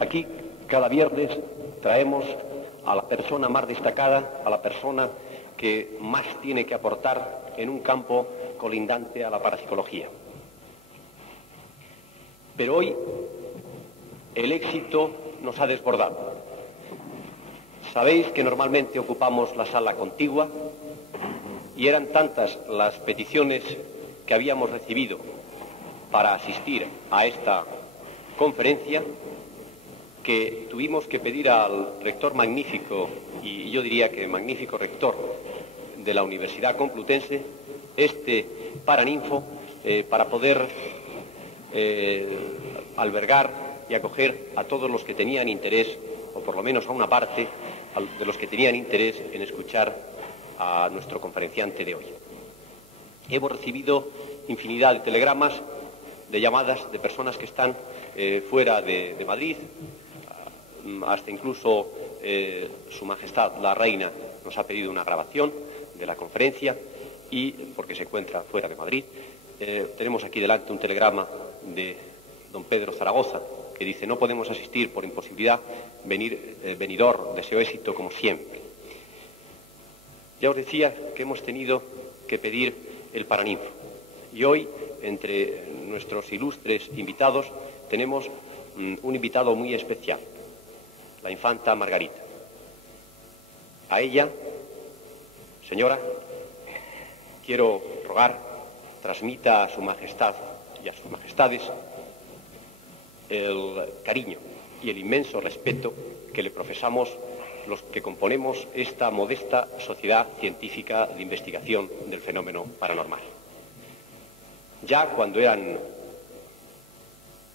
Aquí, cada viernes, traemos a la persona más destacada, a la persona que más tiene que aportar en un campo colindante a la parapsicología. Pero hoy el éxito nos ha desbordado. Sabéis que normalmente ocupamos la sala contigua y eran tantas las peticiones que habíamos recibido para asistir a esta conferencia que tuvimos que pedir al rector magnífico, y yo diría que magnífico rector de la Universidad Complutense, este Paraninfo, para poder albergar y acoger a todos los que tenían interés, o por lo menos a una parte de los que tenían interés en escuchar a nuestro conferenciante de hoy. Hemos recibido infinidad de telegramas, de llamadas de personas que están fuera de Madrid, hasta incluso Su Majestad la Reina nos ha pedido una grabación de la conferencia, y porque se encuentra fuera de Madrid. Tenemos aquí delante un telegrama de don Pedro Zaragoza, que dice: no podemos asistir por imposibilidad, venidor, deseo éxito como siempre. Ya os decía que hemos tenido que pedir el Paraninfo, y hoy, entre nuestros ilustres invitados, tenemos un invitado muy especial, la infanta Margarita. A ella, señora, quiero rogar, transmita a su majestad y a sus majestades el cariño y el inmenso respeto que le profesamos los que componemos esta modesta sociedad científica de investigación del fenómeno paranormal. Ya cuando eran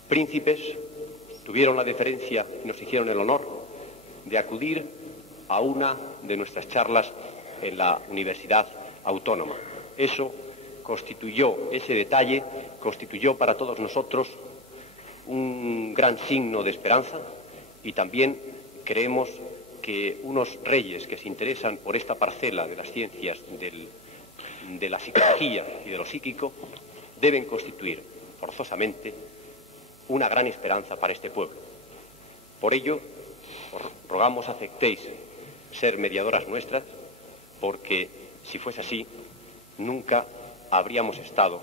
príncipes, tuvieron la deferencia y nos hicieron el honor de acudir a una de nuestras charlas en la Universidad Autónoma. Ese detalle constituyó para todos nosotros un gran signo de esperanza, y también creemos que unos reyes que se interesan por esta parcela de las ciencias de la psicología y de lo psíquico deben constituir forzosamente una gran esperanza para este pueblo. Por ello, os rogamos aceptéis ser mediadoras nuestras, porque si fuese así, nunca habríamos estado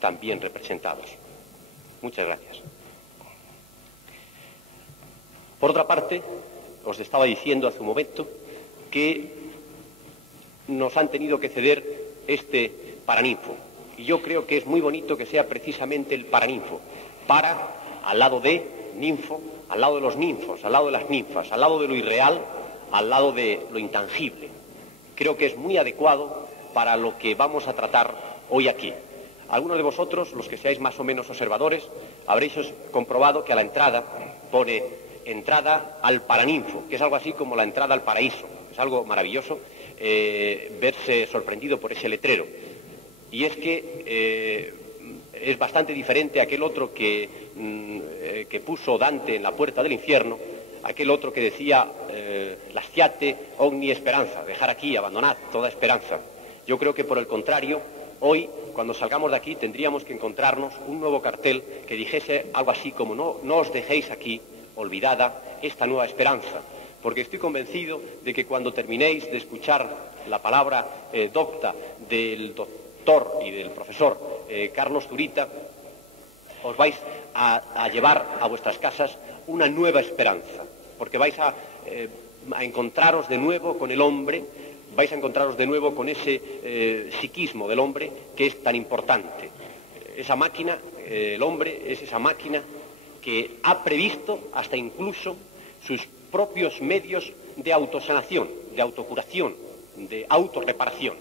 tan bien representados. Muchas gracias. Por otra parte, os estaba diciendo hace un momento que nos han tenido que ceder este Paraninfo, y yo creo que es muy bonito que sea precisamente el Paraninfo, al lado de ninfo, al lado de los ninfos, al lado de las ninfas, al lado de lo irreal, al lado de lo intangible. Creo que es muy adecuado para lo que vamos a tratar hoy aquí. Algunos de vosotros, los que seáis más o menos observadores, habréis comprobado que a la entrada pone entrada al Paraninfo, que es algo así como la entrada al paraíso. Es algo maravilloso verse sorprendido por ese letrero. Y es que es bastante diferente a aquel otro que puso Dante en la puerta del infierno, aquel otro que decía lasciate ogni esperanza, dejar aquí, abandonad toda esperanza. Yo creo que por el contrario, hoy, cuando salgamos de aquí, tendríamos que encontrarnos un nuevo cartel que dijese algo así como no os dejéis aquí olvidada esta nueva esperanza, porque estoy convencido de que cuando terminéis de escuchar la palabra docta del doctor y del profesor Carlos Zurita, os vais a llevar a vuestras casas una nueva esperanza, porque vais a encontraros de nuevo con el hombre, vais a encontraros de nuevo con ese psiquismo del hombre que es tan importante. Esa máquina, el hombre es esa máquina que ha previsto hasta incluso sus propios medios de autosanación, de autocuración, de autorreparación.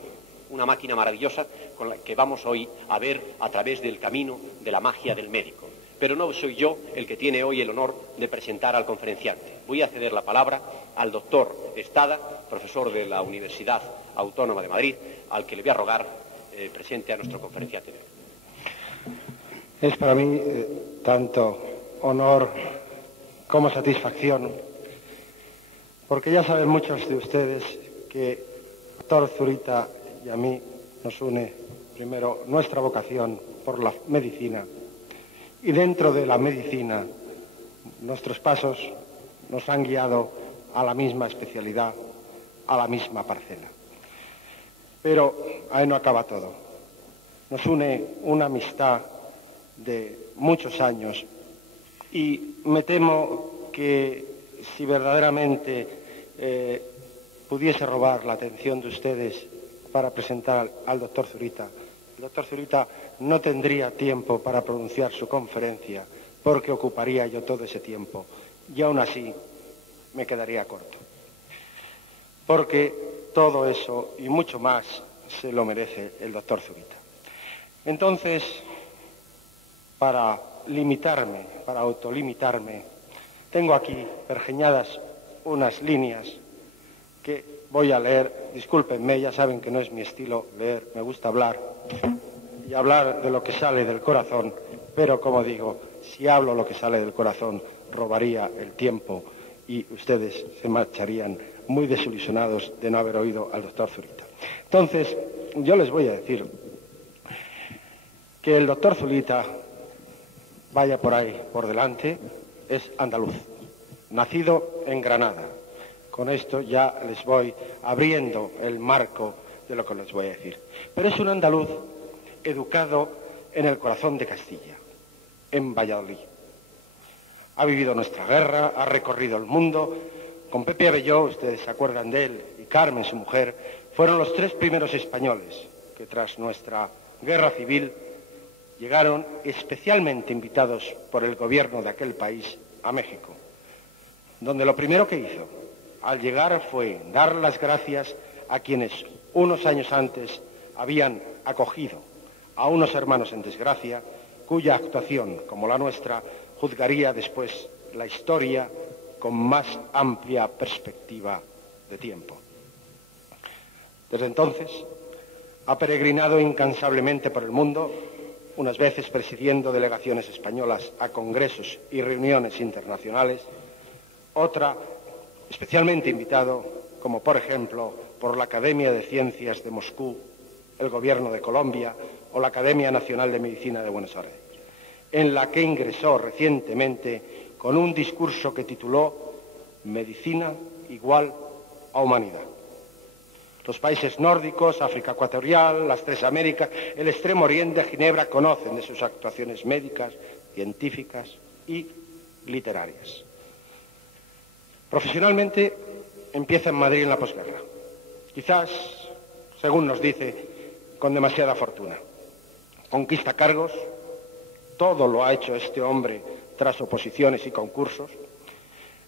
Una máquina maravillosa con la que vamos hoy a ver a través del camino de la magia del médico. Pero no soy yo el que tiene hoy el honor de presentar al conferenciante. Voy a ceder la palabra al doctor Estada, profesor de la Universidad Autónoma de Madrid, al que le voy a rogar presente a nuestro conferenciante. Es para mí tanto honor como satisfacción, porque ya saben muchos de ustedes que el doctor Zurita y a mí nos une primero nuestra vocación por la medicina, y dentro de la medicina nuestros pasos nos han guiado a la misma especialidad, a la misma parcela. Pero ahí no acaba todo. Nos une una amistad de muchos años y me temo que si verdaderamente pudiese robar la atención de ustedes para presentar al doctor Zurita, el doctor Zurita no tendría tiempo para pronunciar su conferencia porque ocuparía yo todo ese tiempo y aún así me quedaría corto. Porque todo eso y mucho más se lo merece el doctor Zurita. Entonces, para limitarme, para autolimitarme, tengo aquí pergeñadas unas líneas que voy a leer. Discúlpenme, ya saben que no es mi estilo leer, me gusta hablar y hablar de lo que sale del corazón, pero como digo, si hablo lo que sale del corazón, robaría el tiempo y ustedes se marcharían muy desilusionados de no haber oído al doctor Zurita. Entonces, yo les voy a decir que el doctor Zurita, vaya por ahí, por delante, es andaluz, nacido en Granada. Con esto ya les voy abriendo el marco de lo que les voy a decir. Pero es un andaluz educado en el corazón de Castilla, en Valladolid. Ha vivido nuestra guerra, ha recorrido el mundo. Con Pepe Abelló, ustedes se acuerdan de él, y Carmen, su mujer, fueron los 3 primeros españoles que tras nuestra guerra civil llegaron especialmente invitados por el gobierno de aquel país a México, donde lo primero que hizo al llegar fue dar las gracias a quienes unos años antes habían acogido a unos hermanos en desgracia, cuya actuación, como la nuestra, juzgaría después la historia con más amplia perspectiva de tiempo. Desde entonces ha peregrinado incansablemente por el mundo, unas veces presidiendo delegaciones españolas a congresos y reuniones internacionales, otra especialmente invitado, como por ejemplo por la Academia de Ciencias de Moscú, el Gobierno de Colombia o la Academia Nacional de Medicina de Buenos Aires, en la que ingresó recientemente con un discurso que tituló Medicina igual a humanidad. Los países nórdicos, África Ecuatorial, las 3 Américas, el Extremo Oriente, Ginebra, conocen de sus actuaciones médicas, científicas y literarias. Profesionalmente empieza en Madrid en la posguerra. Quizás, según nos dice, con demasiada fortuna. Conquista cargos, todo lo ha hecho este hombre tras oposiciones y concursos,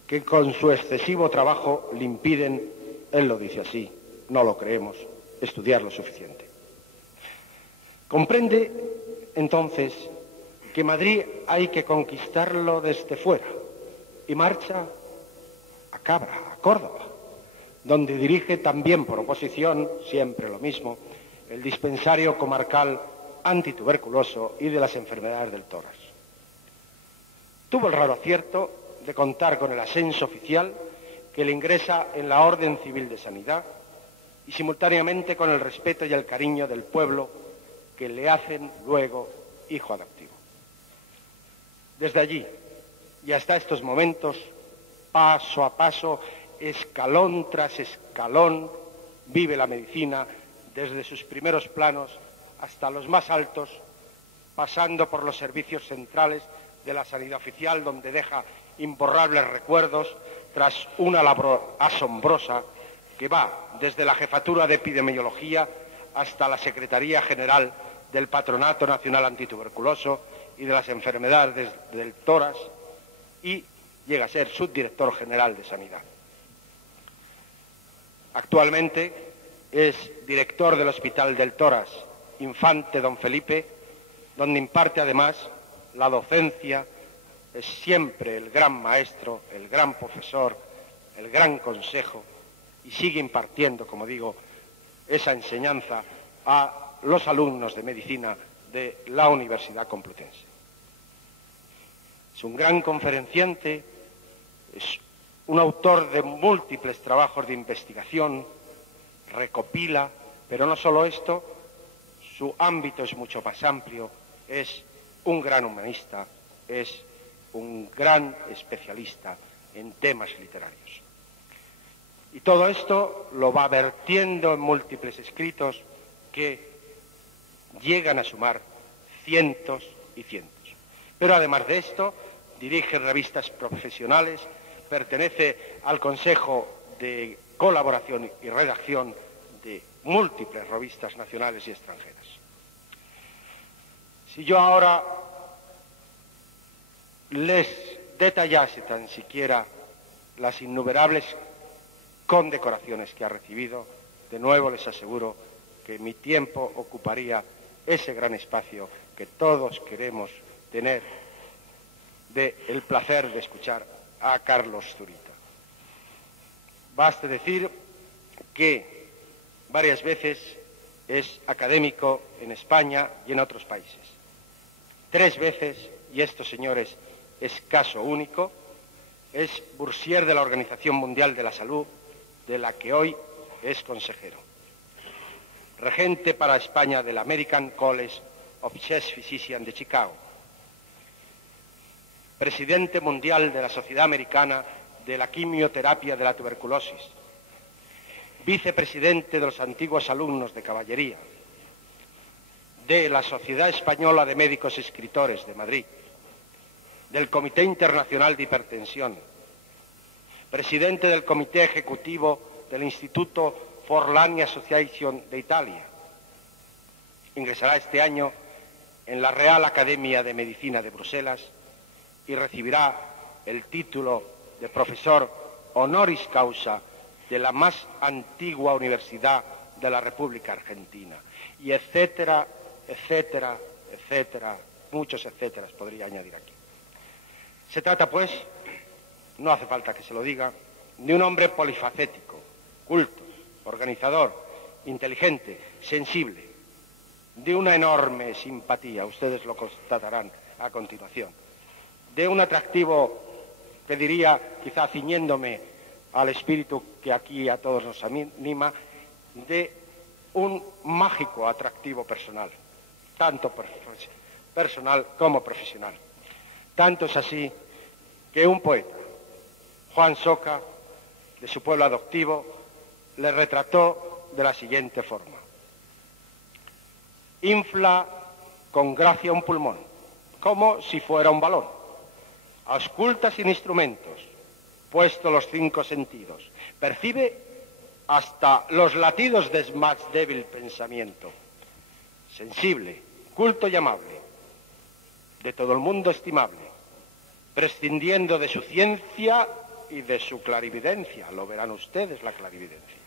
que con su excesivo trabajo le impiden, él lo dice así, no lo creemos, estudiar lo suficiente. Comprende, entonces, que Madrid hay que conquistarlo desde fuera y marcha a Cabra, a Córdoba, donde dirige también por oposición, siempre lo mismo, el dispensario comarcal antituberculoso y de las enfermedades del tórax. Tuvo el raro acierto de contar con el ascenso oficial que le ingresa en la Orden Civil de Sanidad y simultáneamente con el respeto y el cariño del pueblo que le hacen luego hijo adoptivo. Desde allí y hasta estos momentos, paso a paso, escalón tras escalón, vive la medicina desde sus primeros planos hasta los más altos, pasando por los servicios centrales de la sanidad oficial, donde deja imborrables recuerdos tras una labor asombrosa que va desde la Jefatura de Epidemiología hasta la Secretaría General del Patronato Nacional Antituberculoso y de las Enfermedades del Tórax, y llega a ser subdirector general de Sanidad. Actualmente es director del Hospital del Tórax Infante Don Felipe, donde imparte además la docencia, es siempre el gran maestro, el gran profesor, el gran consejo, y sigue impartiendo, como digo, esa enseñanza a los alumnos de medicina de la Universidad Complutense. Es un gran conferenciante, es un autor de múltiples trabajos de investigación, recopila, pero no solo esto, su ámbito es mucho más amplio, es un gran humanista, es un gran especialista en temas literarios. Y todo esto lo va vertiendo en múltiples escritos que llegan a sumar cientos y cientos. Pero además de esto, dirige revistas profesionales, pertenece al Consejo de Colaboración y Redacción de múltiples revistas nacionales y extranjeras. Si yo ahora les detallase tan siquiera las innumerables condecoraciones que ha recibido, de nuevo les aseguro que mi tiempo ocuparía ese gran espacio que todos queremos tener del placer de escuchar a Carlos Zurita. Baste decir que varias veces es académico en España y en otros países. 3 veces, y esto, señores, es caso único, es Boursier de la Organización Mundial de la Salud, de la que hoy es consejero. Regente para España del American College of Chest Physicians de Chicago. Presidente mundial de la Sociedad Americana de la Quimioterapia de la Tuberculosis. Vicepresidente de los antiguos alumnos de caballería. De la Sociedad Española de Médicos Escritores de Madrid. Del Comité Internacional de Hipertensión. Presidente del Comité Ejecutivo del Instituto Forlani Association de Italia. Ingresará este año en la Real Academia de Medicina de Bruselas y recibirá el título de profesor honoris causa de la más antigua universidad de la República Argentina. Y etcétera, etcétera, etcétera, muchos etcéteras podría añadir aquí. Se trata, pues, no hace falta que se lo diga, de un hombre polifacético, culto, organizador, inteligente, sensible, de una enorme simpatía, ustedes lo constatarán a continuación, de un atractivo, que diría, quizá ciñéndome al espíritu que aquí a todos nos anima, de un mágico atractivo personal, tanto personal como profesional. Tanto es así que un poeta, Juan Soca, de su pueblo adoptivo, le retrató de la siguiente forma. Infla con gracia un pulmón, como si fuera un balón. Ausculta sin instrumentos, puesto los 5 sentidos. Percibe hasta los latidos de más débil pensamiento. Sensible, culto y amable, de todo el mundo estimable, prescindiendo de su ciencia y de su clarividencia. Lo verán ustedes, la clarividencia.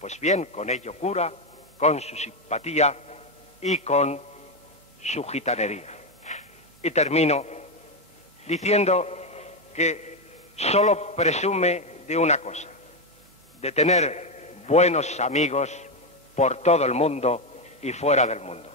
Pues bien, con ello cura, con su simpatía y con su gitanería. Y termino diciendo que solo presume de una cosa, de tener buenos amigos por todo el mundo y fuera del mundo.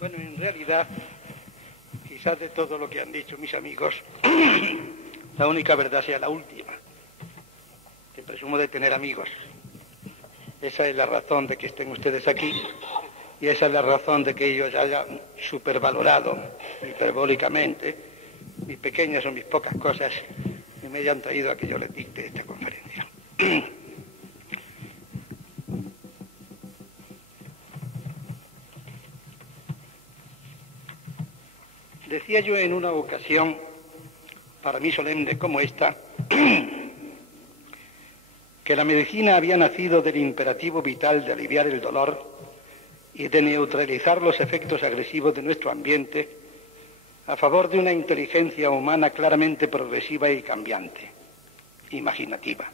Bueno, en realidad, quizás de todo lo que han dicho mis amigos, la única verdad sea la última, que presumo de tener amigos. Esa es la razón de que estén ustedes aquí y esa es la razón de que ellos hayan supervalorado hiperbólicamente mis pequeñas o mis pocas cosas y me hayan traído a que yo les dicte esta conferencia. Decía yo en una ocasión, para mí solemne como esta, que la medicina había nacido del imperativo vital de aliviar el dolor y de neutralizar los efectos agresivos de nuestro ambiente, a favor de una inteligencia humana claramente progresiva y cambiante, imaginativa,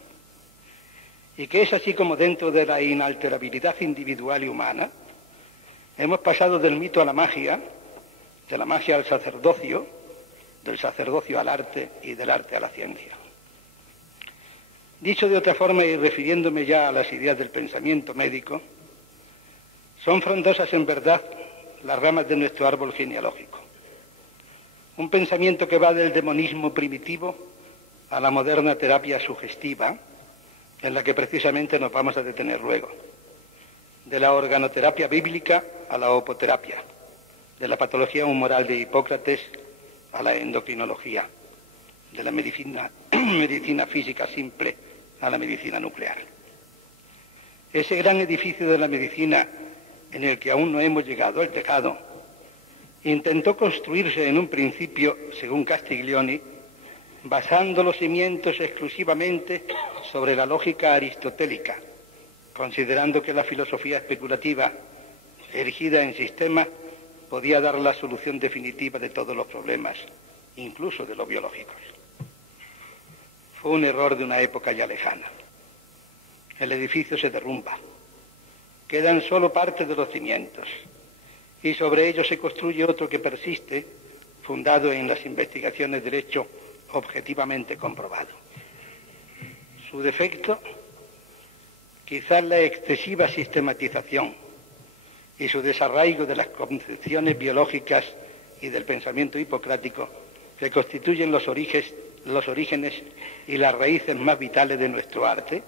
y que es así como dentro de la inalterabilidad individual y humana hemos pasado del mito a la magia, de la magia al sacerdocio, del sacerdocio al arte y del arte a la ciencia. Dicho de otra forma y refiriéndome ya a las ideas del pensamiento médico, son frondosas en verdad las ramas de nuestro árbol genealógico. Un pensamiento que va del demonismo primitivo a la moderna terapia sugestiva, en la que precisamente nos vamos a detener luego. De la organoterapia bíblica a la opoterapia, de la patología humoral de Hipócrates a la endocrinología, de la medicina física simple a la medicina nuclear. Ese gran edificio de la medicina en el que aún no hemos llegado, el tejado, intentó construirse en un principio, según Castiglioni, basando los cimientos exclusivamente sobre la lógica aristotélica, considerando que la filosofía especulativa, erigida en sistema, podía dar la solución definitiva de todos los problemas, incluso de los biológicos. Fue un error de una época ya lejana. El edificio se derrumba. Quedan solo parte de los cimientos y sobre ellos se construye otro que persiste, fundado en las investigaciones del hecho objetivamente comprobado. Su defecto, quizás la excesiva sistematización y su desarraigo de las concepciones biológicas y del pensamiento hipocrático que constituyen los orígenes y las raíces más vitales de nuestro arte,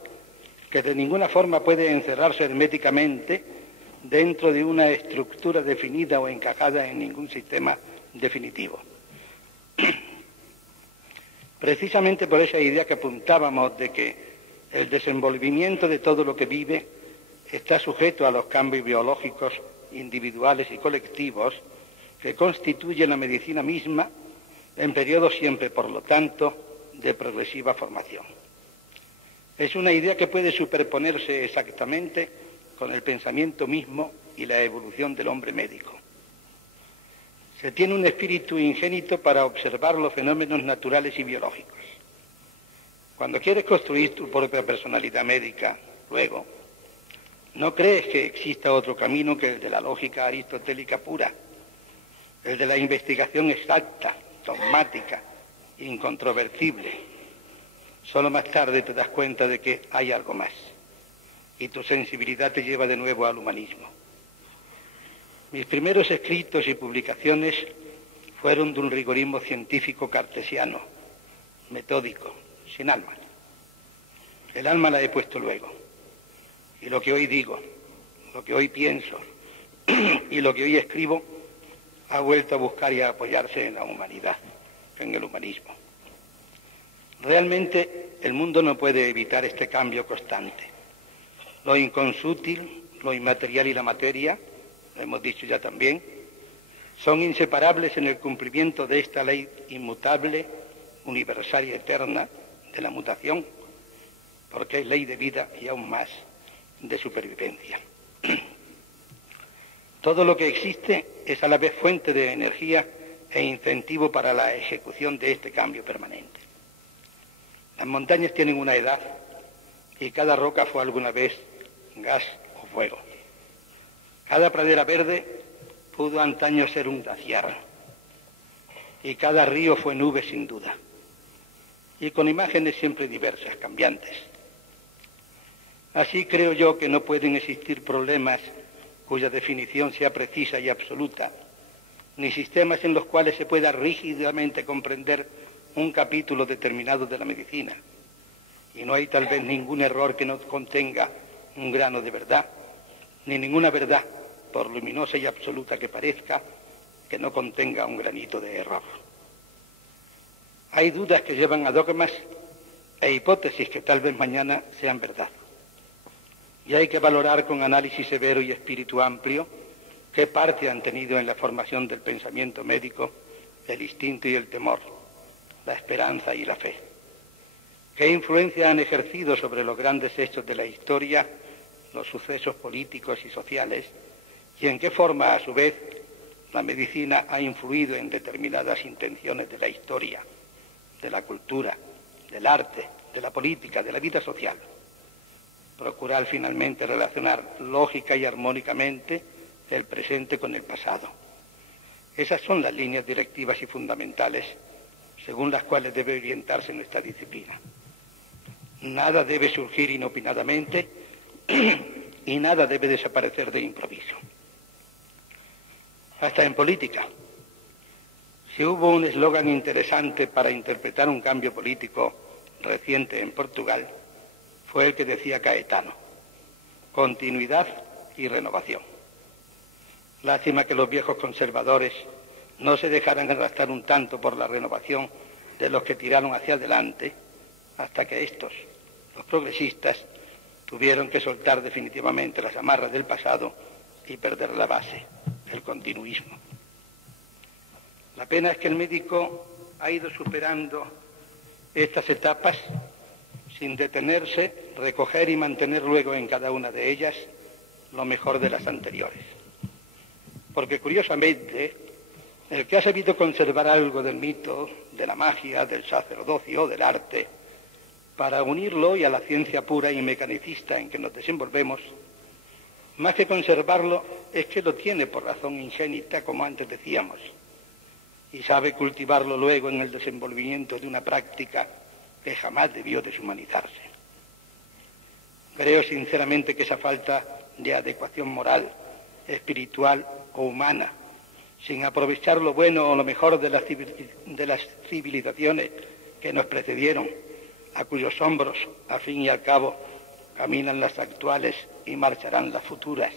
que de ninguna forma puede encerrarse herméticamente dentro de una estructura definida o encajada en ningún sistema definitivo. Precisamente por esa idea que apuntábamos de que el desenvolvimiento de todo lo que vive está sujeto a los cambios biológicos individuales y colectivos que constituyen la medicina misma en periodos siempre, por lo tanto, de progresiva formación. Es una idea que puede superponerse exactamente con el pensamiento mismo y la evolución del hombre médico. Se tiene un espíritu ingénito para observar los fenómenos naturales y biológicos. Cuando quieres construir tu propia personalidad médica, luego, no crees que exista otro camino que el de la lógica aristotélica pura, el de la investigación exacta, dogmática, incontrovertible. Solo más tarde te das cuenta de que hay algo más, y tu sensibilidad te lleva de nuevo al humanismo. Mis primeros escritos y publicaciones fueron de un rigorismo científico cartesiano, metódico, sin alma. El alma la he puesto luego, y lo que hoy digo, lo que hoy pienso y lo que hoy escribo ha vuelto a buscar y a apoyarse en la humanidad, en el humanismo. Realmente el mundo no puede evitar este cambio constante. Lo inconsútil, lo inmaterial y la materia, lo hemos dicho ya también, son inseparables en el cumplimiento de esta ley inmutable, universal y eterna de la mutación, porque es ley de vida y aún más de supervivencia. Todo lo que existe es a la vez fuente de energía e incentivo para la ejecución de este cambio permanente. Las montañas tienen una edad y cada roca fue alguna vez gas o fuego. Cada pradera verde pudo antaño ser un glaciar y cada río fue nube sin duda, y con imágenes siempre diversas, cambiantes. Así creo yo que no pueden existir problemas cuya definición sea precisa y absoluta, ni sistemas en los cuales se pueda rígidamente comprender un capítulo determinado de la medicina. Y no hay tal vez ningún error que no contenga un grano de verdad, ni ninguna verdad, por luminosa y absoluta que parezca, que no contenga un granito de error. Hay dudas que llevan a dogmas e hipótesis que tal vez mañana sean verdad. Y hay que valorar con análisis severo y espíritu amplio qué parte han tenido en la formación del pensamiento médico el instinto y el temor, la esperanza y la fe. ¿Qué influencia han ejercido sobre los grandes hechos de la historia, los sucesos políticos y sociales? Y en qué forma, a su vez, La medicina ha influido en determinadas intenciones de la historia, de la cultura, del arte, de la política, de la vida social. Procurar finalmente relacionar lógica y armónicamente el presente con el pasado. Esas son las líneas directivas y fundamentales según las cuales debe orientarse nuestra disciplina. Nada debe surgir inopinadamente y nada debe desaparecer de improviso. Hasta en política. Si hubo un eslogan interesante para interpretar un cambio político reciente en Portugal, fue el que decía Caetano: continuidad y renovación. Lástima que los viejos conservadores no se dejaran arrastrar un tanto por la renovación de los que tiraron hacia adelante, hasta que estos, los progresistas, tuvieron que soltar definitivamente las amarras del pasado y perder la base, el continuismo. La pena es que el médico ha ido superando estas etapas sin detenerse, recoger y mantener luego en cada una de ellas lo mejor de las anteriores. Porque curiosamente, el que ha sabido conservar algo del mito, de la magia, del sacerdocio, del arte, para unirlo y a la ciencia pura y mecanicista en que nos desenvolvemos, más que conservarlo, es que lo tiene por razón ingénita, como antes decíamos, y sabe cultivarlo luego en el desenvolvimiento de una práctica que jamás debió deshumanizarse. Creo sinceramente que esa falta de adecuación moral, espiritual o humana, sin aprovechar lo bueno o lo mejor de las civilizaciones que nos precedieron, a cuyos hombros, a fin y al cabo, caminan las actuales y marcharán las futuras.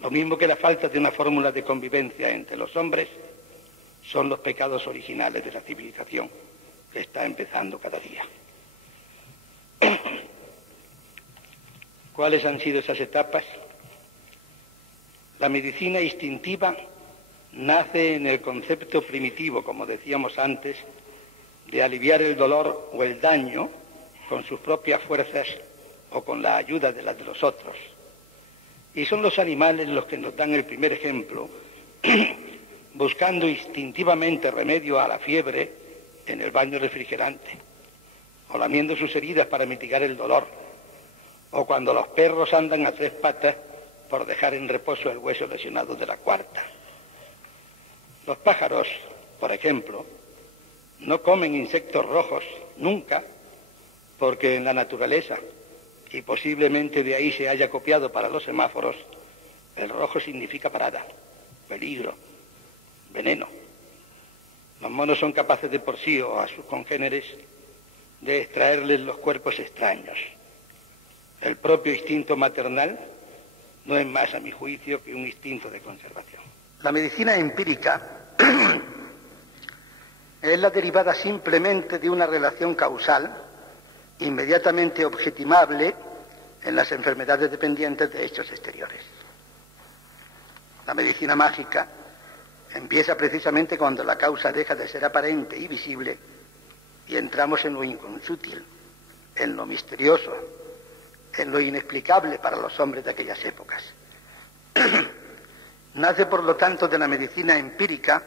Lo mismo que la falta de una fórmula de convivencia entre los hombres, son los pecados originales de la civilización que está empezando cada día. ¿Cuáles han sido esas etapas? La medicina instintiva nace en el concepto primitivo, como decíamos antes, de aliviar el dolor o el daño con sus propias fuerzas o con la ayuda de las de los otros. Y son los animales los que nos dan el primer ejemplo, buscando instintivamente remedio a la fiebre en el baño refrigerante, o lamiendo sus heridas para mitigar el dolor, o cuando los perros andan a tres patas por dejar en reposo el hueso lesionado de la cuarta. Los pájaros, por ejemplo, no comen insectos rojos nunca, porque en la naturaleza, y posiblemente de ahí se haya copiado para los semáforos, el rojo significa parada, peligro, veneno. Los monos son capaces de por sí o a sus congéneres de extraerles los cuerpos extraños. El propio instinto maternal no es más, a mi juicio, que un instinto de conservación. La medicina empírica es la derivada simplemente de una relación causal inmediatamente objetimable en las enfermedades dependientes de hechos exteriores. La medicina mágica empieza precisamente cuando la causa deja de ser aparente y visible y entramos en lo inconsútil, en lo misterioso, en lo inexplicable para los hombres de aquellas épocas. Nace, por lo tanto, de la medicina empírica,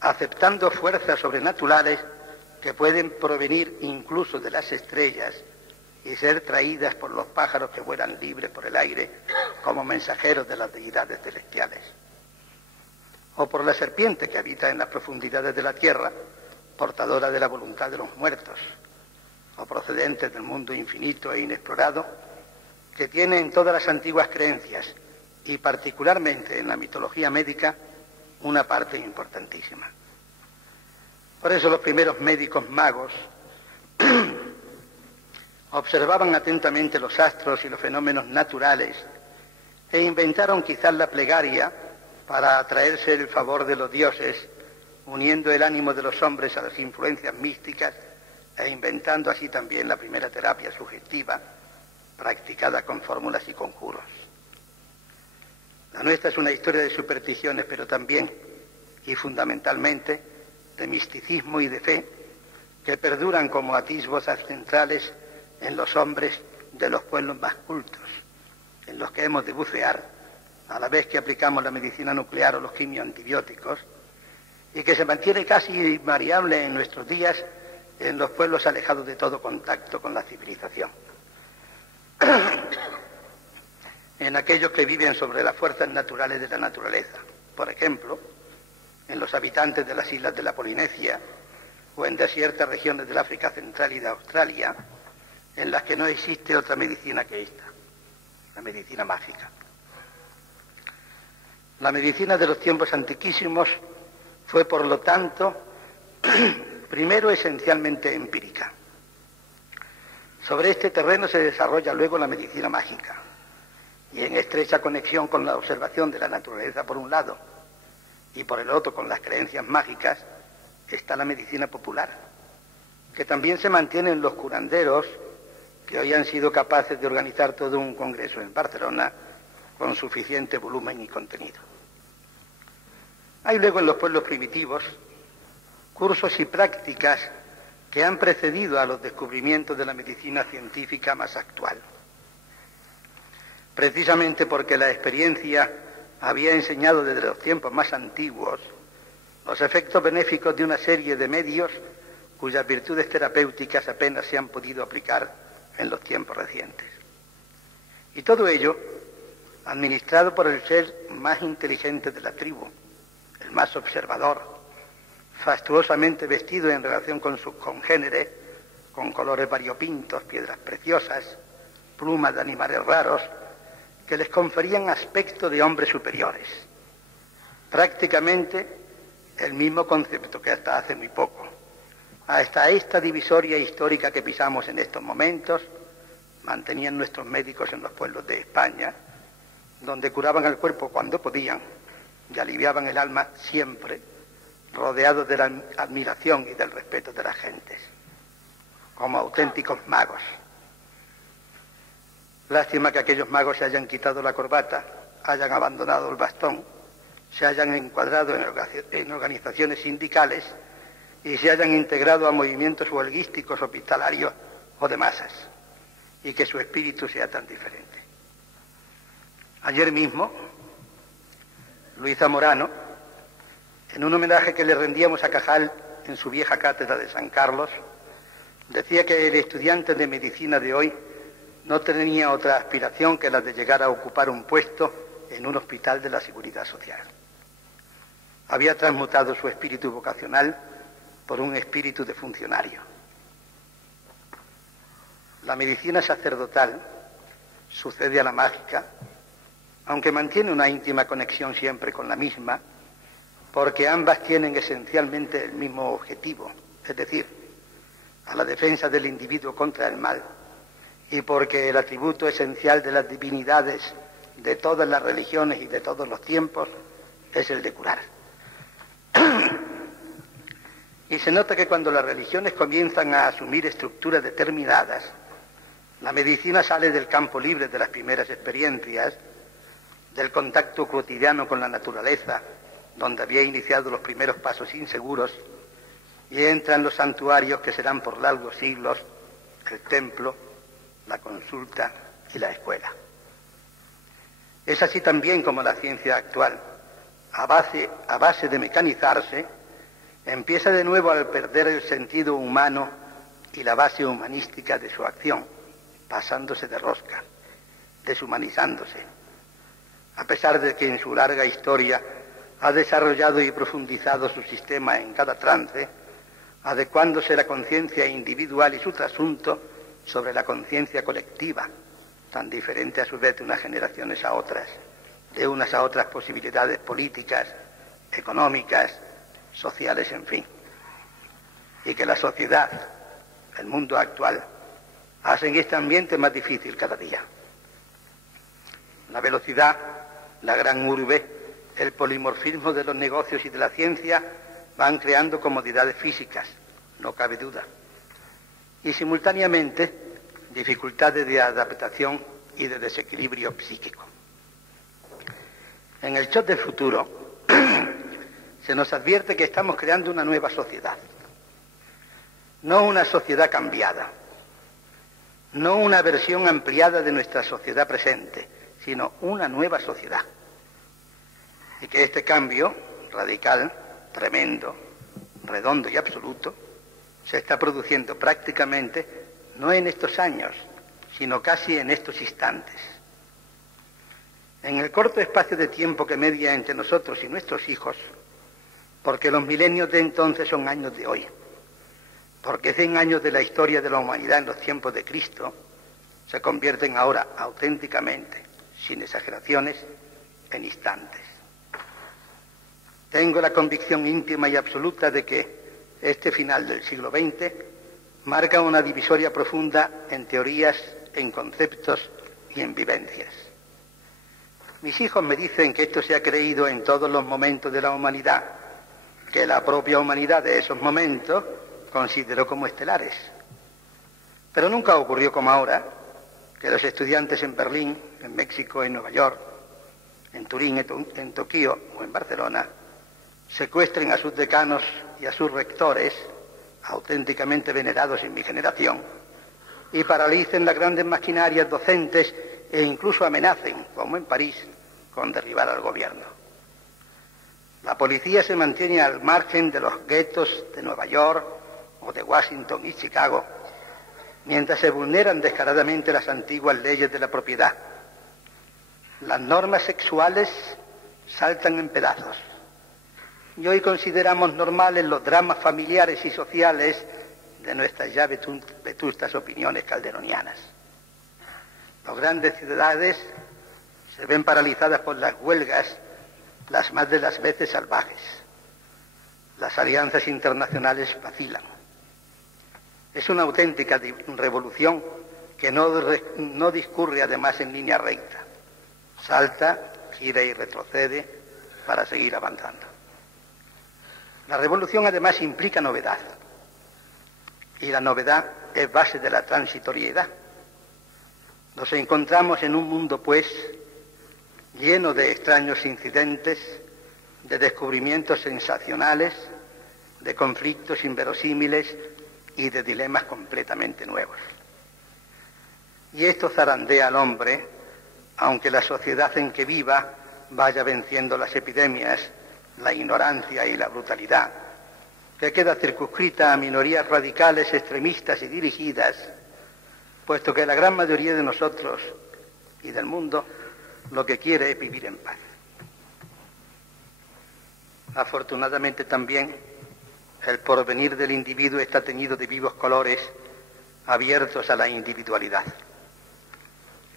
aceptando fuerzas sobrenaturales que pueden provenir incluso de las estrellas y ser traídas por los pájaros que vuelan libres por el aire como mensajeros de las deidades celestiales, o por la serpiente que habita en las profundidades de la tierra, portadora de la voluntad de los muertos, o procedentes del mundo infinito e inexplorado, que tiene en todas las antiguas creencias, y particularmente en la mitología médica, una parte importantísima. Por eso los primeros médicos magos observaban atentamente los astros y los fenómenos naturales e inventaron quizás la plegaria para atraerse el favor de los dioses, uniendo el ánimo de los hombres a las influencias místicas e inventando así también la primera terapia sugestiva, practicada con fórmulas y conjuros. La nuestra es una historia de supersticiones, pero también, y fundamentalmente, de misticismo y de fe, que perduran como atisbos ancestrales en los hombres de los pueblos más cultos, en los que hemos de bucear a la vez que aplicamos la medicina nuclear o los quimioantibióticos, y que se mantiene casi invariable en nuestros días en los pueblos alejados de todo contacto con la civilización. En aquellos que viven sobre las fuerzas naturales de la naturaleza, por ejemplo, en los habitantes de las islas de la Polinesia o en desiertas regiones del África Central y de Australia, en las que no existe otra medicina que esta, la medicina mágica. La medicina de los tiempos antiquísimos fue, por lo tanto, primero esencialmente empírica. Sobre este terreno se desarrolla luego la medicina mágica, y en estrecha conexión con la observación de la naturaleza por un lado, y por el otro con las creencias mágicas, está la medicina popular, que también se mantiene en los curanderos, que hoy han sido capaces de organizar todo un congreso en Barcelona con suficiente volumen y contenido. Hay luego en los pueblos primitivos cursos y prácticas que han precedido a los descubrimientos de la medicina científica más actual. Precisamente porque la experiencia había enseñado desde los tiempos más antiguos los efectos benéficos de una serie de medios cuyas virtudes terapéuticas apenas se han podido aplicar en los tiempos recientes. Y todo ello administrado por el ser más inteligente de la tribu, el más observador, fastuosamente vestido en relación con sus congéneres, con colores variopintos, piedras preciosas, plumas de animales raros, que les conferían aspecto de hombres superiores. Prácticamente el mismo concepto que hasta hace muy poco. Hasta esta divisoria histórica que pisamos en estos momentos, mantenían nuestros médicos en los pueblos de España, donde curaban el cuerpo cuando podían y aliviaban el alma siempre, rodeados de la admiración y del respeto de las gentes, como auténticos magos. Lástima que aquellos magos se hayan quitado la corbata, hayan abandonado el bastón, se hayan encuadrado en organizaciones sindicales y se hayan integrado a movimientos huelguísticos, hospitalarios o de masas, y que su espíritu sea tan diferente. Ayer mismo, Luis Zamorano, en un homenaje que le rendíamos a Cajal en su vieja cátedra de San Carlos, decía que el estudiante de medicina de hoy no tenía otra aspiración que la de llegar a ocupar un puesto en un hospital de la Seguridad Social. Había transmutado su espíritu vocacional por un espíritu de funcionario. La medicina sacerdotal sucede a la mágica, aunque mantiene una íntima conexión siempre con la misma, porque ambas tienen esencialmente el mismo objetivo, es decir, a la defensa del individuo contra el mal, y porque el atributo esencial de las divinidades de todas las religiones y de todos los tiempos es el de curar. Y se nota que cuando las religiones comienzan a asumir estructuras determinadas, la medicina sale del campo libre de las primeras experiencias, del contacto cotidiano con la naturaleza, donde había iniciado los primeros pasos inseguros, y entra en los santuarios que serán por largos siglos el templo, la consulta y la escuela. Es así también como la ciencia actual, a base de mecanizarse, empieza de nuevo a perder el sentido humano y la base humanística de su acción, pasándose de rosca, deshumanizándose, a pesar de que en su larga historia ha desarrollado y profundizado su sistema en cada trance, adecuándose la conciencia individual y su trasunto sobre la conciencia colectiva, tan diferente a su vez de unas generaciones a otras, de unas a otras posibilidades políticas, económicas, sociales, en fin. Y que la sociedad, el mundo actual, hacen este ambiente más difícil cada día. La velocidad, la gran urbe, el polimorfismo de los negocios y de la ciencia van creando comodidades físicas, no cabe duda, y simultáneamente dificultades de adaptación y de desequilibrio psíquico. En el shock del futuro se nos advierte que estamos creando una nueva sociedad, no una sociedad cambiada, no una versión ampliada de nuestra sociedad presente, sino una nueva sociedad, y que este cambio radical, tremendo, redondo y absoluto, se está produciendo prácticamente no en estos años, sino casi en estos instantes. En el corto espacio de tiempo que media entre nosotros y nuestros hijos, porque los milenios de entonces son años de hoy, porque 100 años de la historia de la humanidad en los tiempos de Cristo se convierten ahora auténticamente, sin exageraciones, en instantes. Tengo la convicción íntima y absoluta de que este final del siglo XX marca una divisoria profunda en teorías, en conceptos y en vivencias. Mis hijos me dicen que esto se ha creído en todos los momentos de la humanidad, que la propia humanidad de esos momentos consideró como estelares. Pero nunca ocurrió como ahora, que los estudiantes en Berlín, en México, en Nueva York, en Turín, en Tokio o en Barcelona, secuestren a sus decanos y a sus rectores, auténticamente venerados en mi generación, y paralicen las grandes maquinarias docentes e incluso amenacen, como en París, con derribar al gobierno. La policía se mantiene al margen de los guetos de Nueva York o de Washington y Chicago, mientras se vulneran descaradamente las antiguas leyes de la propiedad. Las normas sexuales saltan en pedazos. Y hoy consideramos normales los dramas familiares y sociales de nuestras ya vetustas opiniones calderonianas. Las grandes ciudades se ven paralizadas por las huelgas, las más de las veces salvajes. Las alianzas internacionales vacilan. Es una auténtica revolución que no discurre además en línea recta. Salta, gira y retrocede para seguir avanzando. La revolución además implica novedad. Y la novedad es base de la transitoriedad. Nos encontramos en un mundo, pues, lleno de extraños incidentes, de descubrimientos sensacionales, de conflictos inverosímiles y de dilemas completamente nuevos. Y esto zarandea al hombre, aunque la sociedad en que viva vaya venciendo las epidemias, la ignorancia y la brutalidad, que queda circunscrita a minorías radicales, extremistas y dirigidas, puesto que la gran mayoría de nosotros y del mundo lo que quiere es vivir en paz. Afortunadamente también, el porvenir del individuo está teñido de vivos colores abiertos a la individualidad.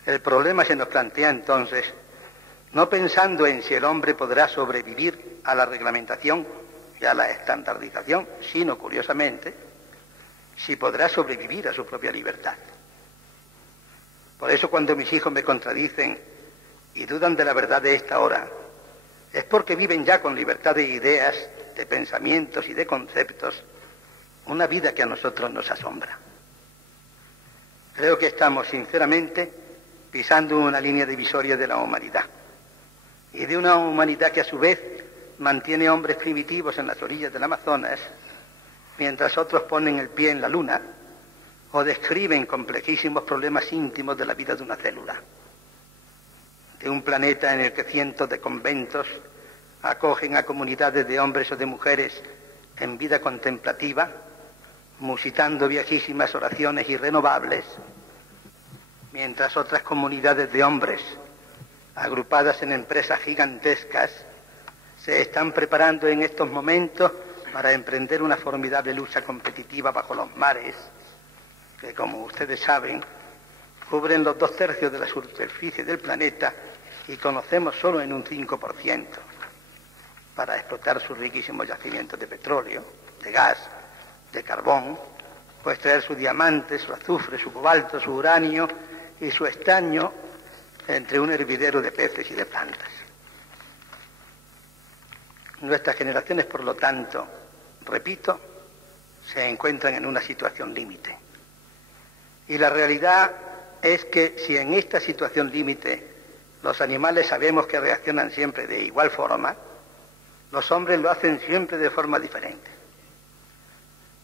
El problema se nos plantea entonces no pensando en si el hombre podrá sobrevivir a la reglamentación y a la estandardización, sino, curiosamente, si podrá sobrevivir a su propia libertad. Por eso cuando mis hijos me contradicen y dudan de la verdad de esta hora, es porque viven ya con libertad de ideas, de pensamientos y de conceptos, una vida que a nosotros nos asombra. Creo que estamos, sinceramente, pisando una línea divisoria de la humanidad, y de una humanidad que a su vez mantiene hombres primitivos en las orillas del Amazonas, mientras otros ponen el pie en la luna o describen complejísimos problemas íntimos de la vida de una célula. De un planeta en el que cientos de conventos acogen a comunidades de hombres o de mujeres en vida contemplativa, musitando viejísimas oraciones irrenovables, mientras otras comunidades de hombres, agrupadas en empresas gigantescas, se están preparando en estos momentos para emprender una formidable lucha competitiva bajo los mares, que, como ustedes saben, cubren los 2/3 de la superficie del planeta y conocemos solo en un 5%, para explotar sus riquísimos yacimientos de petróleo, de gas, de carbón, o extraer sus diamantes, su azufre, su cobalto, su uranio y su estaño entre un hervidero de peces y de plantas. Nuestras generaciones, por lo tanto, repito, se encuentran en una situación límite. Y la realidad es que si en esta situación límite los animales sabemos que reaccionan siempre de igual forma, los hombres lo hacen siempre de forma diferente.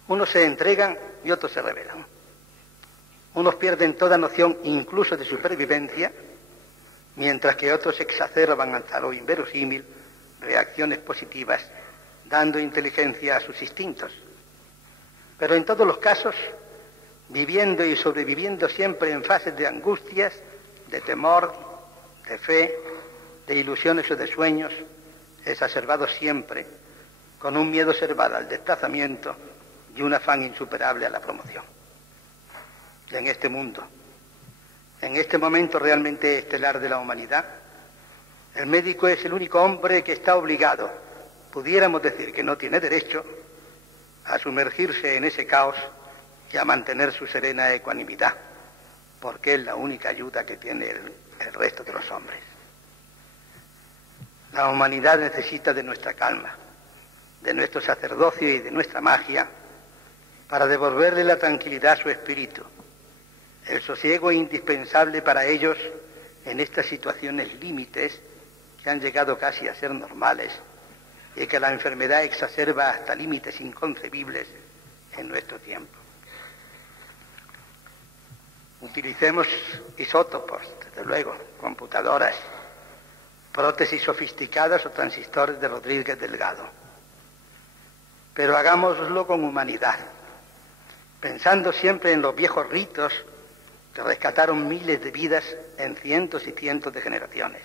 Unos se entregan y otros se rebelan. Unos pierden toda noción incluso de supervivencia, mientras que otros exacerban hasta lo inverosímil reacciones positivas, dando inteligencia a sus instintos. Pero en todos los casos, viviendo y sobreviviendo siempre en fases de angustias, de temor, de fe, de ilusiones o de sueños, exacerbados siempre con un miedo cerval al desplazamiento y un afán insuperable a la promoción. En este mundo, en este momento realmente estelar de la humanidad, el médico es el único hombre que está obligado, pudiéramos decir que no tiene derecho, a sumergirse en ese caos y a mantener su serena ecuanimidad, porque es la única ayuda que tiene el resto de los hombres. La humanidad necesita de nuestra calma, de nuestro sacerdocio y de nuestra magia, para devolverle la tranquilidad a su espíritu, el sosiego indispensable para ellos en estas situaciones límites que han llegado casi a ser normales y que la enfermedad exacerba hasta límites inconcebibles en nuestro tiempo. Utilicemos isótopos, desde luego, computadoras, prótesis sofisticadas o transistores de Rodríguez Delgado. Pero hagámoslo con humanidad, pensando siempre en los viejos ritos que rescataron miles de vidas en cientos y cientos de generaciones.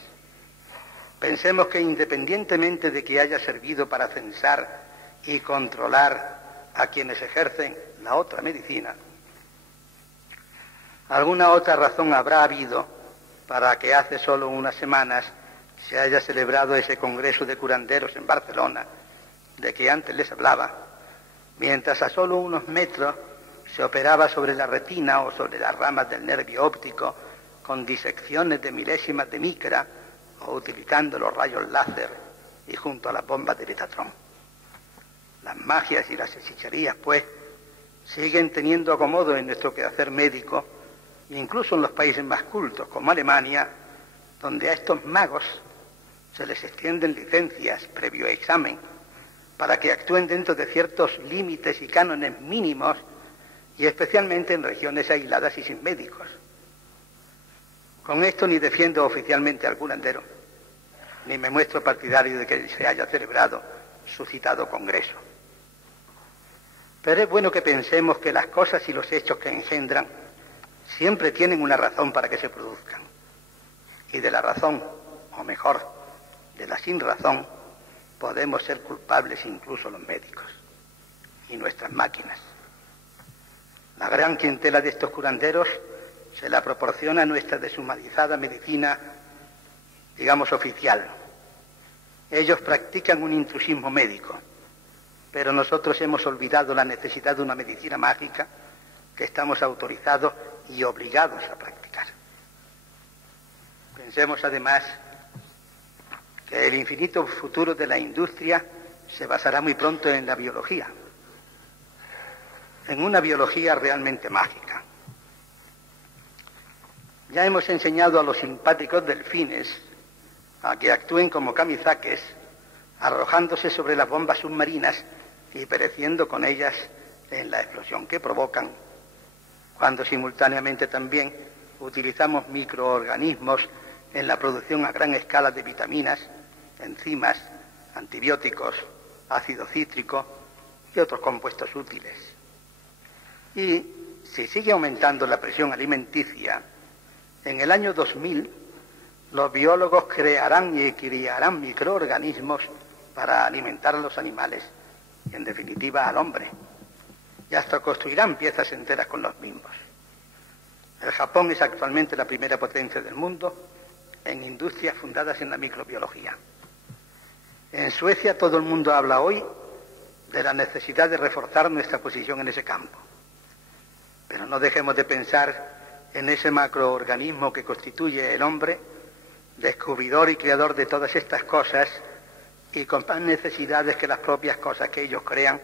Pensemos que independientemente de que haya servido para censar y controlar a quienes ejercen la otra medicina, alguna otra razón habrá habido para que hace solo unas semanas se haya celebrado ese congreso de curanderos en Barcelona, de que antes les hablaba, mientras a solo unos metros se operaba sobre la retina o sobre las ramas del nervio óptico con disecciones de milésimas de micra o utilizando los rayos láser y junto a las bombas de Betatron. Las magias y las hechicerías, pues, siguen teniendo acomodo en nuestro quehacer médico, incluso en los países más cultos, como Alemania, donde a estos magos se les extienden licencias previo examen para que actúen dentro de ciertos límites y cánones mínimos y especialmente en regiones aisladas y sin médicos. Con esto ni defiendo oficialmente al curandero, ni me muestro partidario de que se haya celebrado su citado congreso. Pero es bueno que pensemos que las cosas y los hechos que engendran siempre tienen una razón para que se produzcan. Y de la razón, o mejor, de la sin razón, podemos ser culpables incluso los médicos y nuestras máquinas. La gran clientela de estos curanderos se la proporciona nuestra deshumanizada medicina, digamos, oficial. Ellos practican un intrusismo médico, pero nosotros hemos olvidado la necesidad de una medicina mágica que estamos autorizados y obligados a practicar. Pensemos además que el infinito futuro de la industria se basará muy pronto en la biología, en una biología realmente mágica. Ya hemos enseñado a los simpáticos delfines a que actúen como kamizaques, arrojándose sobre las bombas submarinas y pereciendo con ellas en la explosión que provocan, cuando simultáneamente también utilizamos microorganismos en la producción a gran escala de vitaminas, enzimas, antibióticos, ácido cítrico y otros compuestos útiles. Y si sigue aumentando la presión alimenticia, en el año 2000 los biólogos crearán y criarán microorganismos para alimentar a los animales y en definitiva al hombre, y hasta construirán piezas enteras con los mismos. El Japón es actualmente la primera potencia del mundo en industrias fundadas en la microbiología. En Suecia todo el mundo habla hoy de la necesidad de reforzar nuestra posición en ese campo. Pero no dejemos de pensar en ese macroorganismo que constituye el hombre, descubridor y creador de todas estas cosas y con más necesidades que las propias cosas que ellos crean,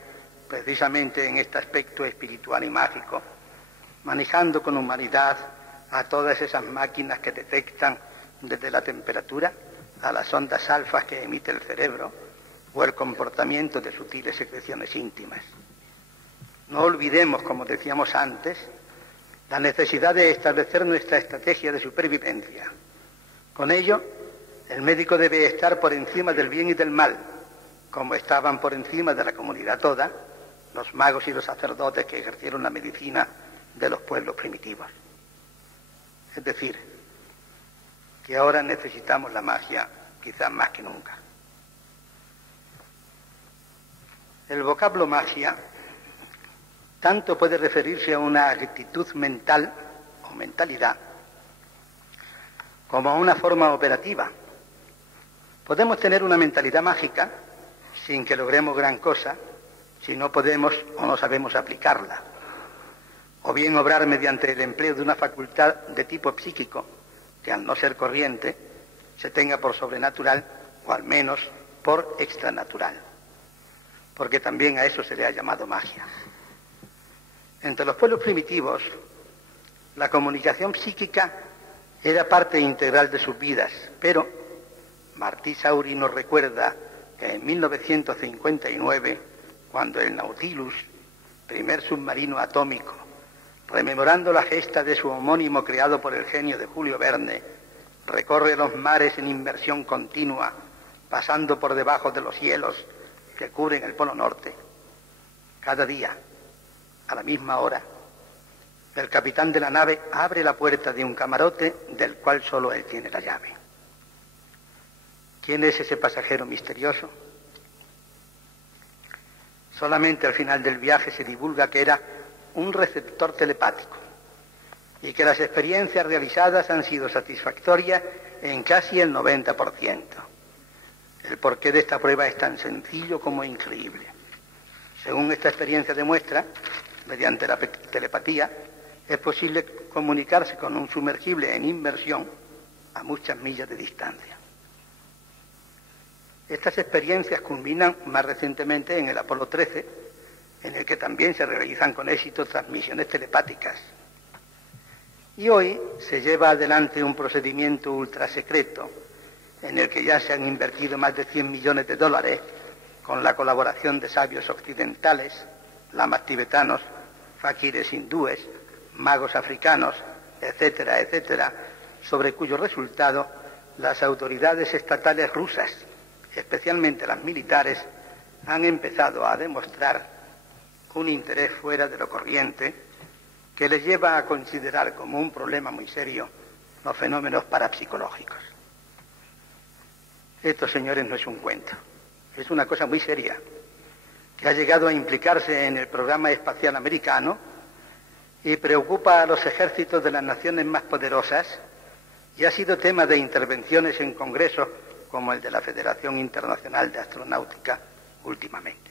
precisamente en este aspecto espiritual y mágico, manejando con humanidad a todas esas máquinas que detectan desde la temperatura a las ondas alfas que emite el cerebro o el comportamiento de sutiles secreciones íntimas. No olvidemos, como decíamos antes, la necesidad de establecer nuestra estrategia de supervivencia. Con ello, El médico debe estar por encima del bien y del mal, como estaban por encima de la comunidad toda los magos y los sacerdotes que ejercieron la medicina de los pueblos primitivos. Es decir, que ahora necesitamos la magia quizás más que nunca. El vocablo magia tanto puede referirse a una actitud mental o mentalidad como a una forma operativa. Podemos tener una mentalidad mágica sin que logremos gran cosa si no podemos o no sabemos aplicarla, o bien obrar mediante el empleo de una facultad de tipo psíquico que al no ser corriente se tenga por sobrenatural o al menos por extranatural, porque también a eso se le ha llamado magia. Entre los pueblos primitivos, la comunicación psíquica era parte integral de sus vidas, pero Martí Sauri nos recuerda que en 1959, cuando el Nautilus, primer submarino atómico, rememorando la gesta de su homónimo creado por el genio de Julio Verne, recorre los mares en inmersión continua, pasando por debajo de los hielos que cubren el Polo Norte, cada día, a la misma hora, el capitán de la nave abre la puerta de un camarote del cual solo él tiene la llave. ¿Quién es ese pasajero misterioso? Solamente al final del viaje se divulga que era un receptor telepático y que las experiencias realizadas han sido satisfactorias en casi el 90%. El porqué de esta prueba es tan sencillo como increíble. Según esta experiencia demuestra, mediante la telepatía, es posible comunicarse con un sumergible en inmersión a muchas millas de distancia. Estas experiencias culminan más recientemente en el Apolo 13, en el que también se realizan con éxito transmisiones telepáticas. Y hoy se lleva adelante un procedimiento ultrasecreto en el que ya se han invertido más de 100 millones de dólares con la colaboración de sabios occidentales, lamas tibetanos, faquires hindúes, magos africanos, etcétera, etcétera, sobre cuyo resultado las autoridades estatales rusas, especialmente las militares, han empezado a demostrar un interés fuera de lo corriente que les lleva a considerar como un problema muy serio los fenómenos parapsicológicos. Esto, señores, no es un cuento, es una cosa muy seria, que ha llegado a implicarse en el programa espacial americano y preocupa a los ejércitos de las naciones más poderosas y ha sido tema de intervenciones en congresos como el de la Federación Internacional de Astronáutica últimamente.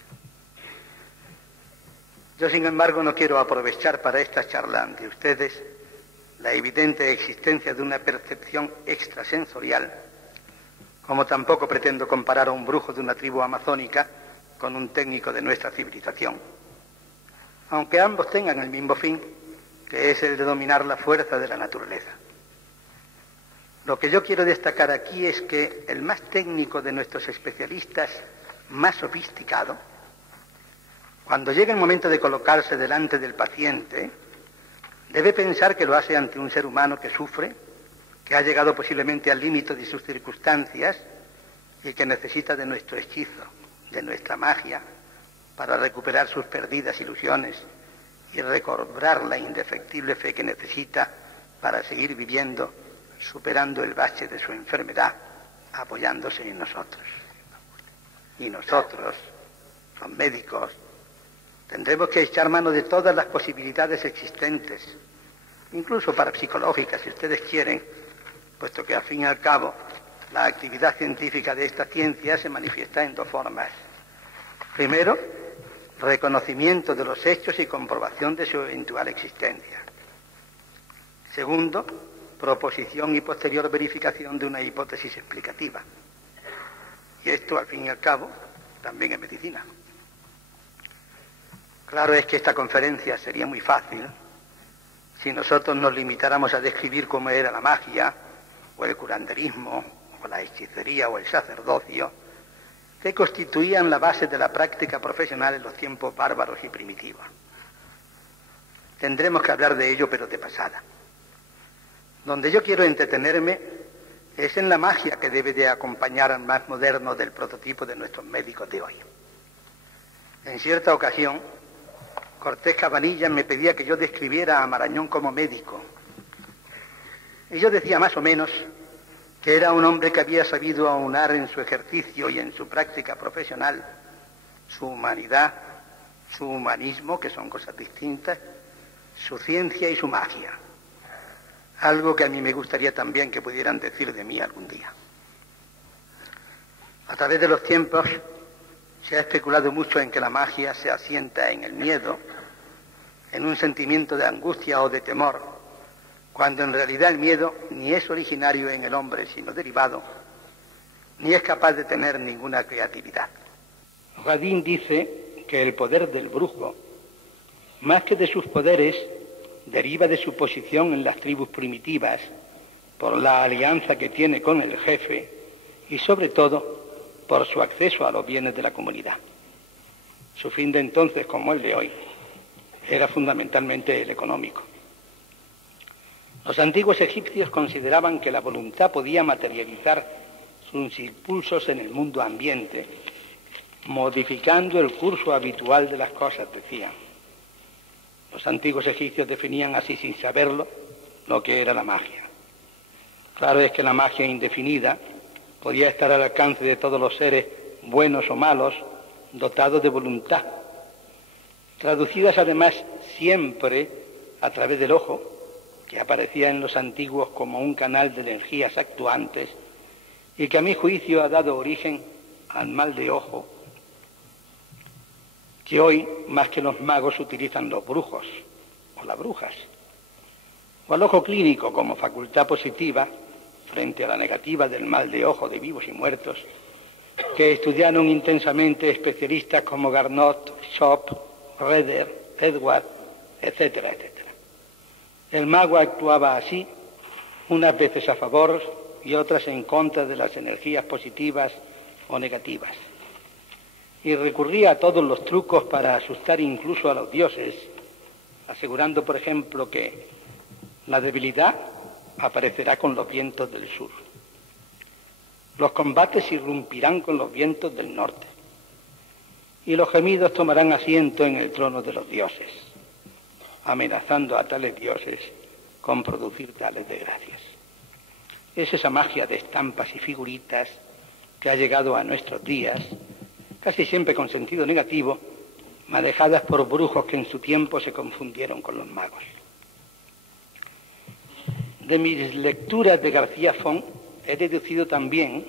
Yo, sin embargo, no quiero aprovechar para esta charla ante ustedes la evidente existencia de una percepción extrasensorial, como tampoco pretendo comparar a un brujo de una tribu amazónica con un técnico de nuestra civilización, aunque ambos tengan el mismo fin, que es el de dominar la fuerza de la naturaleza. Lo que yo quiero destacar aquí es que el más técnico de nuestros especialistas, más sofisticado, cuando llega el momento de colocarse delante del paciente, debe pensar que lo hace ante un ser humano que sufre, que ha llegado posiblemente al límite de sus circunstancias y que necesita de nuestro hechizo, de nuestra magia, para recuperar sus perdidas ilusiones y recobrar la indefectible fe que necesita para seguir viviendo, superando el bache de su enfermedad, apoyándose en nosotros. Y nosotros, los médicos, tendremos que echar mano de todas las posibilidades existentes, incluso parapsicológicas, si ustedes quieren, puesto que al fin y al cabo la actividad científica de esta ciencia se manifiesta en dos formas. Primero, reconocimiento de los hechos y comprobación de su eventual existencia. Segundo, proposición y posterior verificación de una hipótesis explicativa. Y esto, al fin y al cabo, también es medicina. Claro es que esta conferencia sería muy fácil si nosotros nos limitáramos a describir cómo era la magia, o el curanderismo, o la hechicería, o el sacerdocio, que constituían la base de la práctica profesional en los tiempos bárbaros y primitivos. Tendremos que hablar de ello, pero de pasada. Donde yo quiero entretenerme Es en la magia que debe de acompañar al más moderno del prototipo de nuestros médicos de hoy. En cierta ocasión, Cortés Cabanillas me pedía que yo describiera a Marañón como médico. Y yo decía más o menos que era un hombre que había sabido aunar en su ejercicio y en su práctica profesional su humanidad, su humanismo, que son cosas distintas, su ciencia y su magia. Algo que a mí me gustaría también que pudieran decir de mí algún día. A través de los tiempos se ha especulado mucho en que la magia se asienta en el miedo, en un sentimiento de angustia o de temor, cuando en realidad el miedo ni es originario en el hombre, sino derivado, ni es capaz de tener ninguna creatividad. Radin dice que el poder del brujo, más que de sus poderes, deriva de su posición en las tribus primitivas, por la alianza que tiene con el jefe y sobre todo por su acceso a los bienes de la comunidad. Su fin de entonces, como el de hoy, era fundamentalmente el económico. Los antiguos egipcios consideraban que la voluntad podía materializar sus impulsos en el mundo ambiente, modificando el curso habitual de las cosas, decían. Los antiguos egipcios definían así, sin saberlo, lo que era la magia. Claro es que la magia indefinida podía estar al alcance de todos los seres, buenos o malos, dotados de voluntad, traducidas además siempre a través del ojo, que aparecía en los antiguos como un canal de energías actuantes y que a mi juicio ha dado origen al mal de ojo, que hoy, más que los magos, utilizan los brujos o las brujas, o al ojo clínico como facultad positiva frente a la negativa del mal de ojo de vivos y muertos, que estudiaron intensamente especialistas como Garnot, Schopp, Reder, Edward, etcétera, etcétera. El mago actuaba así, unas veces a favor y otras en contra de las energías positivas o negativas, y recurría a todos los trucos para asustar incluso a los dioses, asegurando, por ejemplo, que la debilidad aparecerá con los vientos del sur. Los combates irrumpirán con los vientos del norte, y los gemidos tomarán asiento en el trono de los dioses, amenazando a tales dioses con producir tales desgracias. Es esa magia de estampas y figuritas que ha llegado a nuestros días, casi siempre con sentido negativo, manejadas por brujos que en su tiempo se confundieron con los magos. De mis lecturas de García Font he deducido también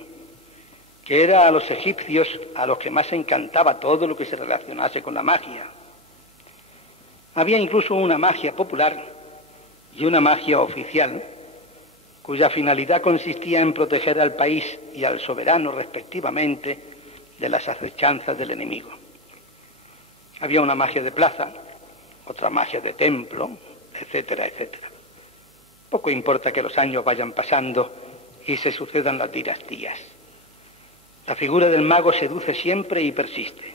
que era a los egipcios a los que más encantaba todo lo que se relacionase con la magia. Había incluso una magia popular y una magia oficial, cuya finalidad consistía en proteger al país y al soberano respectivamente de las acechanzas del enemigo. Había una magia de plaza, otra magia de templo, etcétera, etcétera. Poco importa que los años vayan pasando y se sucedan las dinastías. La figura del mago seduce siempre y persiste.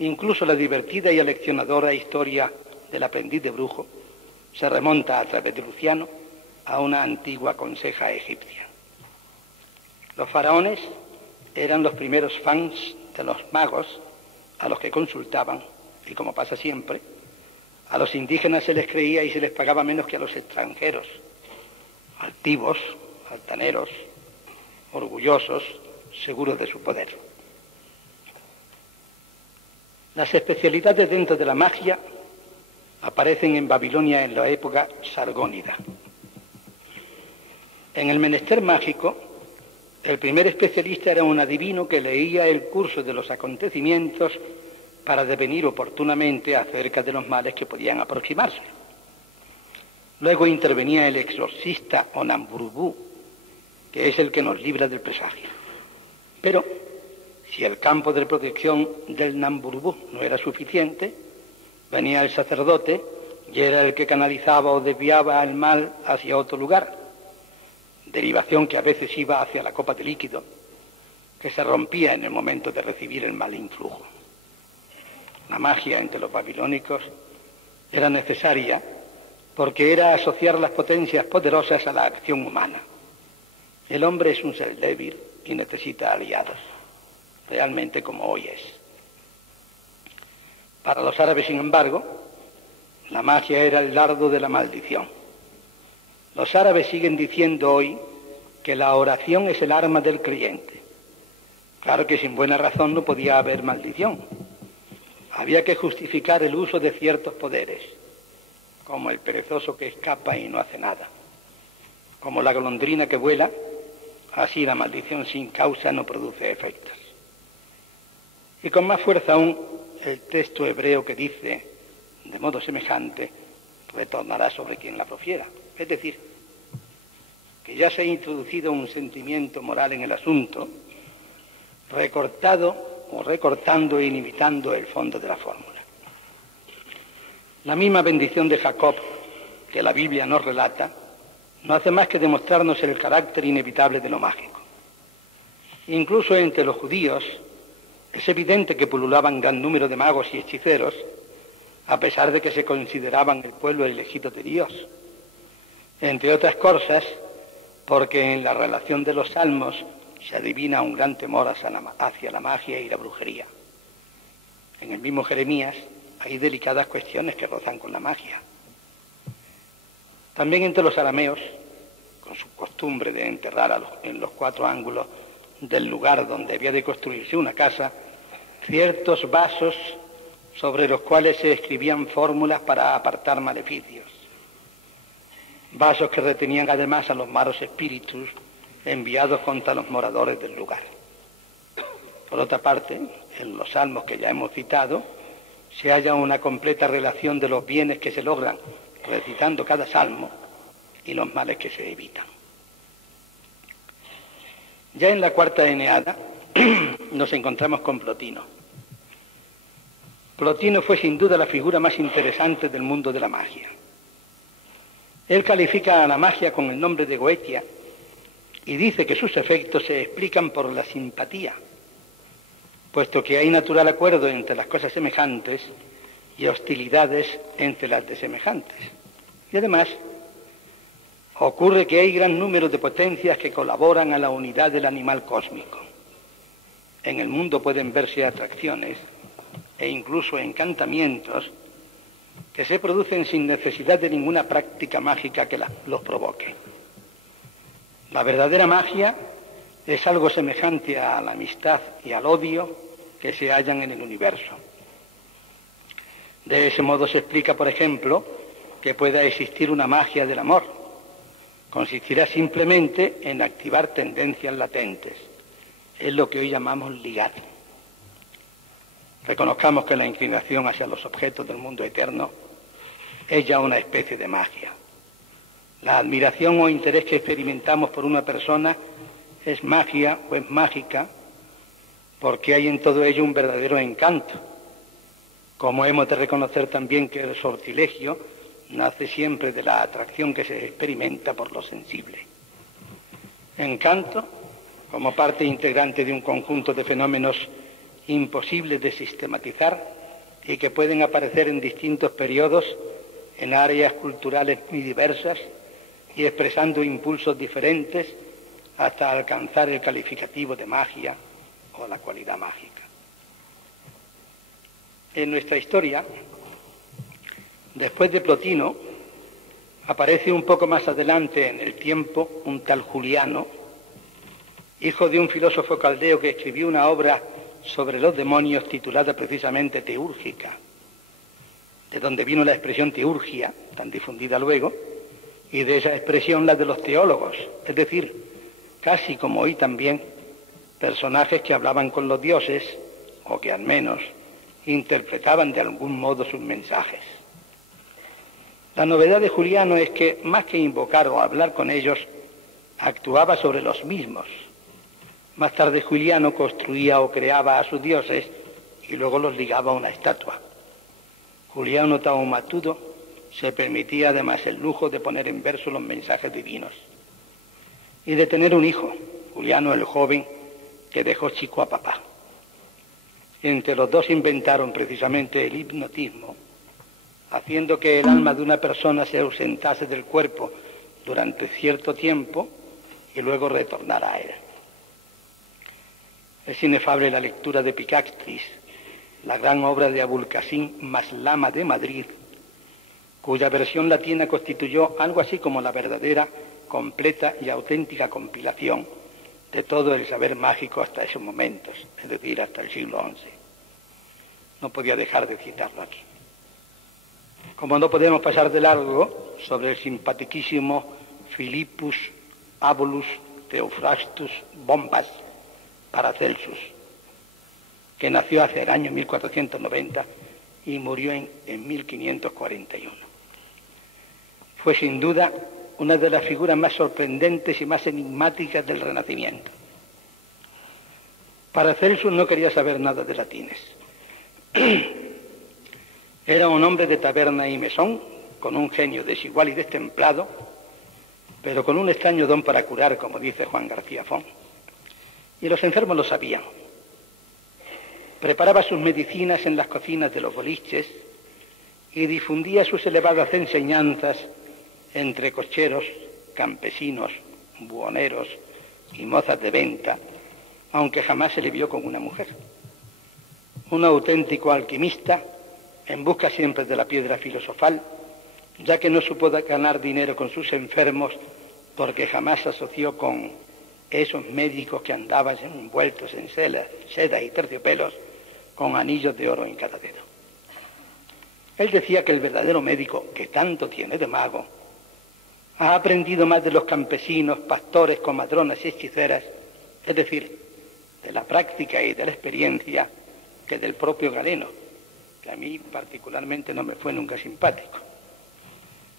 Incluso la divertida y aleccionadora historia del aprendiz de brujo se remonta a través de Luciano a una antigua conseja egipcia. Los faraones eran los primeros fans de los magos a los que consultaban, y como pasa siempre, a los indígenas se les creía y se les pagaba menos que a los extranjeros, altivos, altaneros, orgullosos, seguros de su poder. Las especialidades dentro de la magia aparecen en Babilonia en la época sargónida. En el menester mágico, el primer especialista era un adivino que leía el curso de los acontecimientos para devenir oportunamente acerca de los males que podían aproximarse. Luego intervenía el exorcista o Namburubú, que es el que nos libra del presagio. Pero, si el campo de protección del Namburubú no era suficiente, venía el sacerdote y era el que canalizaba o desviaba el mal hacia otro lugar, derivación que a veces iba hacia la copa de líquido, que se rompía en el momento de recibir el mal influjo. La magia entre los babilónicos era necesaria porque era asociar las potencias poderosas a la acción humana. El hombre es un ser débil y necesita aliados, realmente como hoy es. Para los árabes, sin embargo, la magia era el dardo de la maldición. Los árabes siguen diciendo hoy que la oración es el arma del creyente. Claro que sin buena razón no podía haber maldición. Había que justificar el uso de ciertos poderes, como el perezoso que escapa y no hace nada, como la golondrina que vuela. Así la maldición sin causa no produce efectos. Y con más fuerza aún, el texto hebreo que dice, de modo semejante, retornará sobre quien la profiera. Es decir, que ya se ha introducido un sentimiento moral en el asunto, recortado o recortando e inimitando el fondo de la fórmula. La misma bendición de Jacob, que la Biblia nos relata, no hace más que demostrarnos el carácter inevitable de lo mágico. Incluso entre los judíos es evidente que pululaban gran número de magos y hechiceros, a pesar de que se consideraban el pueblo elegido de Dios. Entre otras cosas, porque en la relación de los salmos se adivina un gran temor hacia la magia y la brujería. En el mismo Jeremías hay delicadas cuestiones que rozan con la magia. También entre los arameos, con su costumbre de enterrar en los 4 ángulos del lugar donde había de construirse una casa, ciertos vasos sobre los cuales se escribían fórmulas para apartar maleficios. Vasos que retenían además a los malos espíritus enviados contra los moradores del lugar. Por otra parte, en los salmos que ya hemos citado, se halla una completa relación de los bienes que se logran recitando cada salmo y los males que se evitan. Ya en la cuarta Eneada nos encontramos con Plotino. Plotino fue sin duda la figura más interesante del mundo de la magia. Él califica a la magia con el nombre de Goetia y dice que sus efectos se explican por la simpatía, puesto que hay natural acuerdo entre las cosas semejantes y hostilidades entre las desemejantes. Y además, ocurre que hay gran número de potencias que colaboran a la unidad del animal cósmico. En el mundo pueden verse atracciones e incluso encantamientos que se producen sin necesidad de ninguna práctica mágica que los provoque. La verdadera magia es algo semejante a la amistad y al odio que se hallan en el universo. De ese modo se explica, por ejemplo, que pueda existir una magia del amor. Consistirá simplemente en activar tendencias latentes. Es lo que hoy llamamos ligar. Reconozcamos que la inclinación hacia los objetos del mundo eterno es ya una especie de magia. La admiración o interés que experimentamos por una persona es magia o es mágica porque hay en todo ello un verdadero encanto. Como hemos de reconocer también que el sortilegio nace siempre de la atracción que se experimenta por lo sensible. Encanto, como parte integrante de un conjunto de fenómenos imposibles de sistematizar y que pueden aparecer en distintos periodos en áreas culturales muy diversas y expresando impulsos diferentes hasta alcanzar el calificativo de magia o la cualidad mágica. En nuestra historia, después de Plotino, aparece un poco más adelante en el tiempo un tal Juliano, hijo de un filósofo caldeo que escribió una obra sobre los demonios titulada precisamente Teúrgica, de donde vino la expresión teurgia, tan difundida luego, y de esa expresión la de los teólogos, es decir, casi como hoy también, personajes que hablaban con los dioses, o que al menos interpretaban de algún modo sus mensajes. La novedad de Juliano es que, más que invocar o hablar con ellos, actuaba sobre los mismos. Más tarde Juliano construía o creaba a sus dioses y luego los ligaba a una estatua. Juliano Taumatudo se permitía además el lujo de poner en verso los mensajes divinos y de tener un hijo, Juliano el joven, que dejó chico a papá. Entre los dos inventaron precisamente el hipnotismo, haciendo que el alma de una persona se ausentase del cuerpo durante cierto tiempo y luego retornar a él. Es inefable la lectura de Picaxtris, la gran obra de Abul Qasim Maslama de Madrid, cuya versión latina constituyó algo así como la verdadera, completa y auténtica compilación de todo el saber mágico hasta esos momentos, es decir, hasta el siglo XI. No podía dejar de citarlo aquí. Como no podemos pasar de largo sobre el simpaticísimo Philippus Abulus Theophrastus Bombas Paracelsus, que nació hacia el año 1490 y murió en 1541. Fue sin duda una de las figuras más sorprendentes y más enigmáticas del Renacimiento. Paracelsus no quería saber nada de latines. Era un hombre de taberna y mesón, con un genio desigual y destemplado, pero con un extraño don para curar, como dice Juan García Font. Y los enfermos lo sabían. Preparaba sus medicinas en las cocinas de los boliches y difundía sus elevadas enseñanzas entre cocheros, campesinos, buhoneros y mozas de venta, aunque jamás se le vio con una mujer. Un auténtico alquimista, en busca siempre de la piedra filosofal, ya que no supo ganar dinero con sus enfermos porque jamás se asoció con esos médicos que andaban envueltos en seda y terciopelos con anillos de oro en cada dedo. Él decía que el verdadero médico, que tanto tiene de mago, ha aprendido más de los campesinos, pastores, comadronas y hechiceras, es decir, de la práctica y de la experiencia, que del propio Galeno, que a mí particularmente no me fue nunca simpático.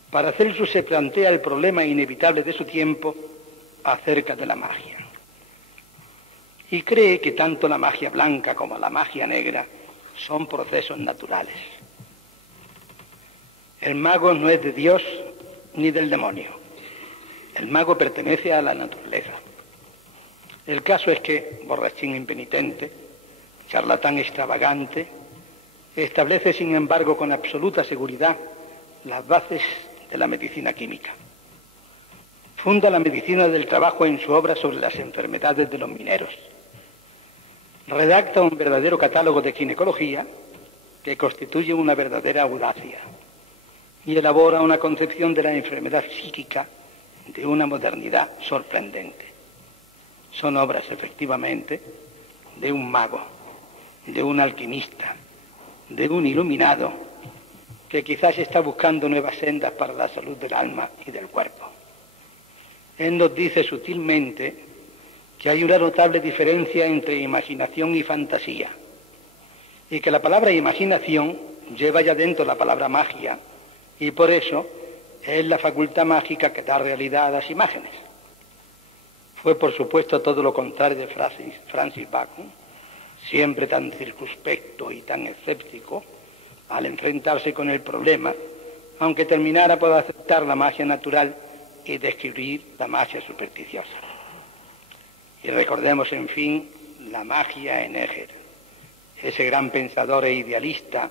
Paracelsus se plantea el problema inevitable de su tiempo acerca de la magia. Y cree que tanto la magia blanca como la magia negra son procesos naturales. El mago no es de Dios ni del demonio. El mago pertenece a la naturaleza. El caso es que, borrachín impenitente, charlatán extravagante, establece sin embargo con absoluta seguridad las bases de la medicina química. Funda la medicina del trabajo en su obra sobre las enfermedades de los mineros. Redacta un verdadero catálogo de ginecología que constituye una verdadera audacia y elabora una concepción de la enfermedad psíquica de una modernidad sorprendente. Son obras, efectivamente, de un mago, de un alquimista, de un iluminado que quizás está buscando nuevas sendas para la salud del alma y del cuerpo. Él nos dice sutilmente que hay una notable diferencia entre imaginación y fantasía, y que la palabra imaginación lleva ya dentro la palabra magia, y por eso es la facultad mágica que da realidad a las imágenes. Fue, por supuesto, todo lo contrario de Francis Bacon, siempre tan circunspecto y tan escéptico al enfrentarse con el problema, aunque terminara por aceptar la magia natural y descubrir la magia supersticiosa. Y recordemos, en fin, la magia en Hegel, ese gran pensador e idealista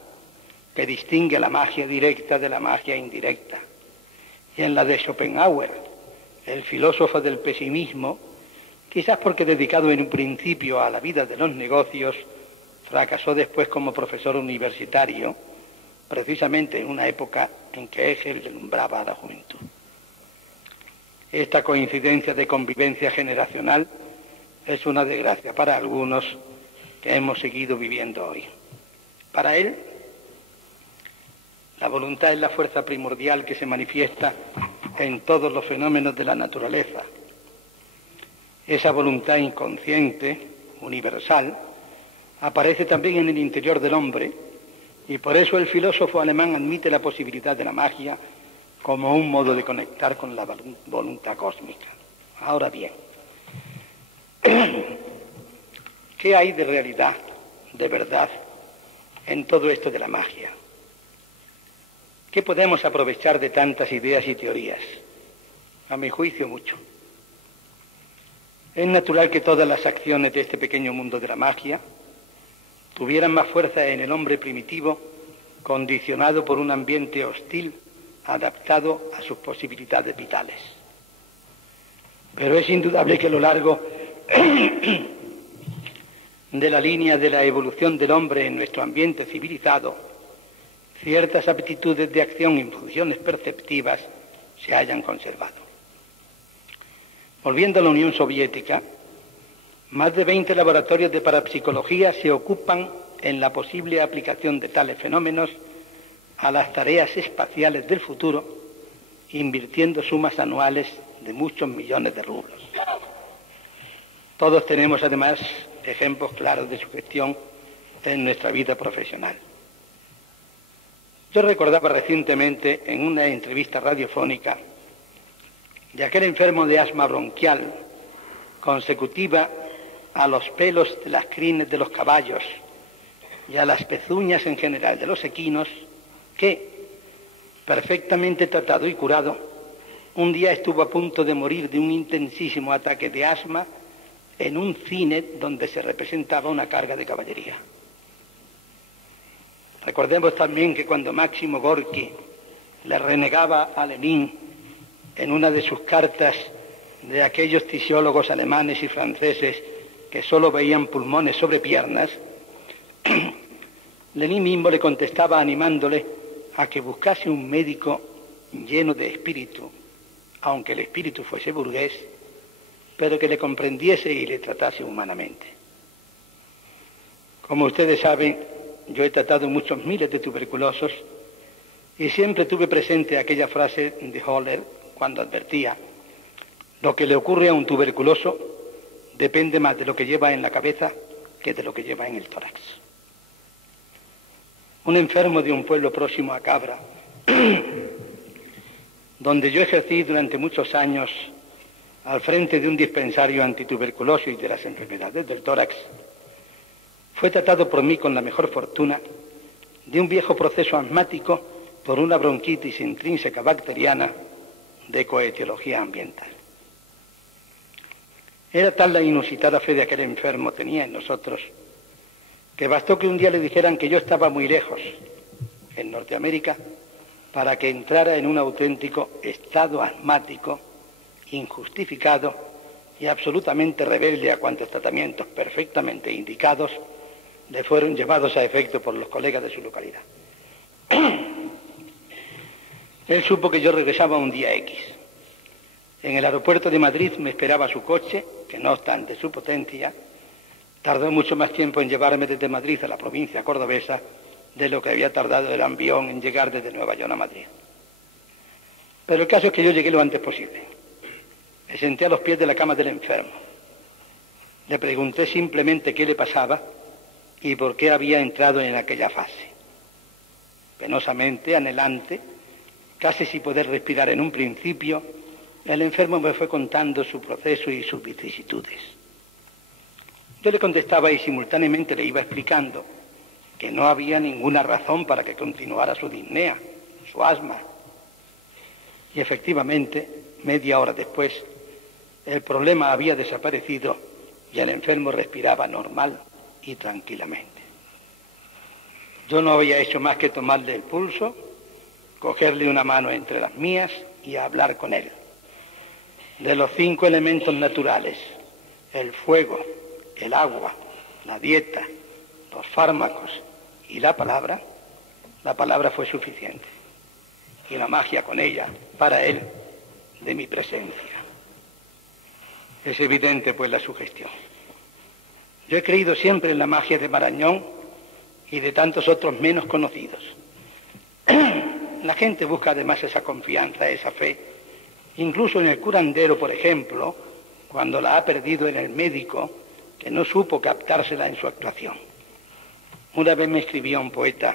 que distingue la magia directa de la magia indirecta. Y en la de Schopenhauer, el filósofo del pesimismo, quizás porque dedicado en un principio a la vida de los negocios, fracasó después como profesor universitario, precisamente en una época en que Hegel deslumbraba a la juventud. Esta coincidencia de convivencia generacional es una desgracia para algunos que hemos seguido viviendo hoy. Para él, la voluntad es la fuerza primordial que se manifiesta en todos los fenómenos de la naturaleza. Esa voluntad inconsciente, universal, aparece también en el interior del hombre, y por eso el filósofo alemán admite la posibilidad de la magia como un modo de conectar con la voluntad cósmica. Ahora bien, ¿qué hay de realidad, de verdad, en todo esto de la magia? ¿Qué podemos aprovechar de tantas ideas y teorías? A mi juicio, mucho. Es natural que todas las acciones de este pequeño mundo de la magia tuvieran más fuerza en el hombre primitivo, condicionado por un ambiente hostil, adaptado a sus posibilidades vitales. Pero es indudable que a lo largo de la línea de la evolución del hombre en nuestro ambiente civilizado, ciertas aptitudes de acción y funciones perceptivas se hayan conservado. Volviendo a la Unión Soviética, más de 20 laboratorios de parapsicología se ocupan en la posible aplicación de tales fenómenos a las tareas espaciales del futuro, invirtiendo sumas anuales de muchos millones de rublos. Todos tenemos además ejemplos claros de su gestión en nuestra vida profesional. Yo recordaba recientemente en una entrevista radiofónica de aquel enfermo de asma bronquial consecutiva a los pelos de las crines de los caballos y a las pezuñas en general de los equinos, que, perfectamente tratado y curado, un día estuvo a punto de morir de un intensísimo ataque de asma en un cine donde se representaba una carga de caballería. Recordemos también que cuando Máximo Gorki le renegaba a Lenin en una de sus cartas de aquellos fisiólogos alemanes y franceses que solo veían pulmones sobre piernas, Lenin mismo le contestaba animándole a que buscase un médico lleno de espíritu, aunque el espíritu fuese burgués, pero que le comprendiese y le tratase humanamente. Como ustedes saben, yo he tratado muchos miles de tuberculosos y siempre tuve presente aquella frase de Höller cuando advertía: lo que le ocurre a un tuberculoso depende más de lo que lleva en la cabeza que de lo que lleva en el tórax. Un enfermo de un pueblo próximo a Cabra, donde yo ejercí durante muchos años al frente de un dispensario antituberculoso y de las enfermedades del tórax, fue tratado por mí con la mejor fortuna de un viejo proceso asmático por una bronquitis intrínseca bacteriana de coetiología ambiental. Era tal la inusitada fe de aquel enfermo tenía en nosotros, que bastó que un día le dijeran que yo estaba muy lejos, en Norteamérica, para que entrara en un auténtico estado asmático, injustificado y absolutamente rebelde a cuantos tratamientos perfectamente indicados le fueron llevados a efecto por los colegas de su localidad. Él supo que yo regresaba un día X. En el aeropuerto de Madrid me esperaba su coche, que no obstante su potencia, tardó mucho más tiempo en llevarme desde Madrid a la provincia cordobesa de lo que había tardado el avión en llegar desde Nueva York a Madrid. Pero el caso es que yo llegué lo antes posible. Me senté a los pies de la cama del enfermo. Le pregunté simplemente qué le pasaba y por qué había entrado en aquella fase. Penosamente, anhelante, casi sin poder respirar en un principio, el enfermo me fue contando su proceso y sus vicisitudes. Yo le contestaba y simultáneamente le iba explicando que no había ninguna razón para que continuara su disnea, su asma. Y efectivamente, media hora después, el problema había desaparecido y el enfermo respiraba normal y tranquilamente. Yo no había hecho más que tomarle el pulso, cogerle una mano entre las mías y hablar con él. De los 5 elementos naturales, el fuego, el agua, la dieta, los fármacos y la palabra fue suficiente. Y la magia con ella, para él, de mi presencia. Es evidente, pues, la sugestión. Yo he creído siempre en la magia de Marañón y de tantos otros menos conocidos. La gente busca además esa confianza, esa fe, incluso en el curandero, por ejemplo, cuando la ha perdido en el médico, que no supo captársela en su actuación. Una vez me escribía un poeta: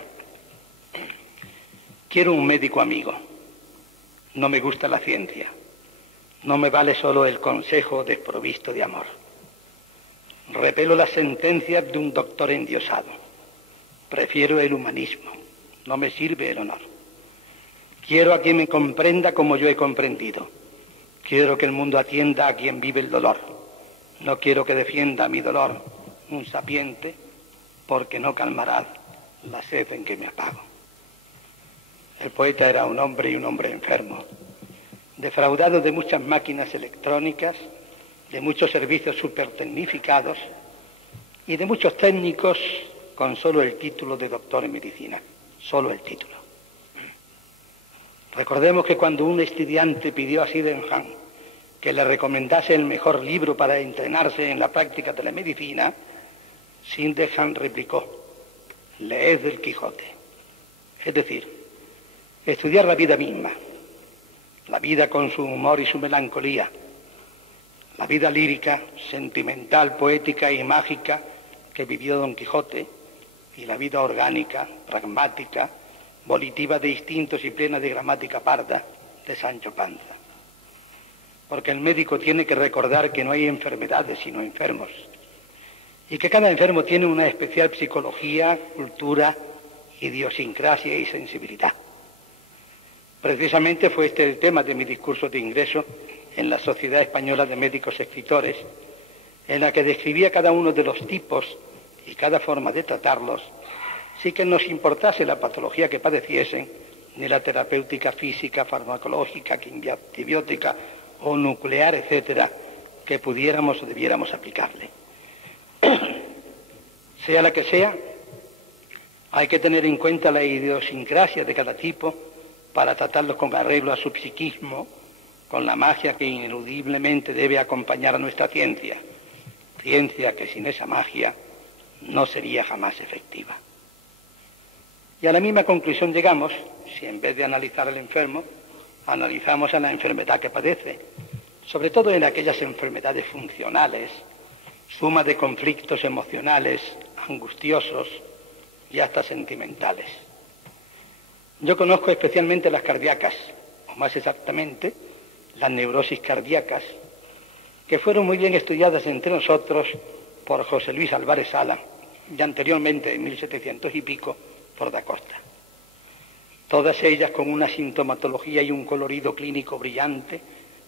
quiero un médico amigo, no me gusta la ciencia, no me vale solo el consejo desprovisto de amor. Repelo las sentencias de un doctor endiosado, prefiero el humanismo, no me sirve el honor. Quiero a quien me comprenda como yo he comprendido. Quiero que el mundo atienda a quien vive el dolor. No quiero que defienda mi dolor un sapiente, porque no calmará la sed en que me apago. El poeta era un hombre y un hombre enfermo. defraudado de muchas máquinas electrónicas, de muchos servicios supertecnificados y de muchos técnicos con solo el título de doctor en medicina, solo el título. Recordemos que cuando un estudiante pidió a Sydenham que le recomendase el mejor libro para entrenarse en la práctica de la medicina, Sydenham replicó: leed el Quijote. Es decir, estudiar la vida misma, la vida con su humor y su melancolía, la vida lírica, sentimental, poética y mágica que vivió Don Quijote, y la vida orgánica, pragmática, volitiva de instintos y plena de gramática parda de Sancho Panza. Porque el médico tiene que recordar que no hay enfermedades sino enfermos, y que cada enfermo tiene una especial psicología, cultura, idiosincrasia y sensibilidad. Precisamente fue este el tema de mi discurso de ingreso en la Sociedad Española de Médicos Escritores, en la que describía cada uno de los tipos y cada forma de tratarlos, sin que nos importase la patología que padeciesen, ni la terapéutica física, farmacológica, antibiótica o nuclear, etcétera, que pudiéramos o debiéramos aplicarle. Sea la que sea, hay que tener en cuenta la idiosincrasia de cada tipo para tratarlo con arreglo a su psiquismo, con la magia que ineludiblemente debe acompañar a nuestra ciencia, ciencia que sin esa magia no sería jamás efectiva. Y a la misma conclusión llegamos si en vez de analizar al enfermo, analizamos a la enfermedad que padece, sobre todo en aquellas enfermedades funcionales, suma de conflictos emocionales, angustiosos y hasta sentimentales. Yo conozco especialmente las cardíacas, o más exactamente, las neurosis cardíacas, que fueron muy bien estudiadas entre nosotros por José Luis Álvarez Sala, y anteriormente, en 1700 y pico, por Da Costa. Todas ellas con una sintomatología y un colorido clínico brillante,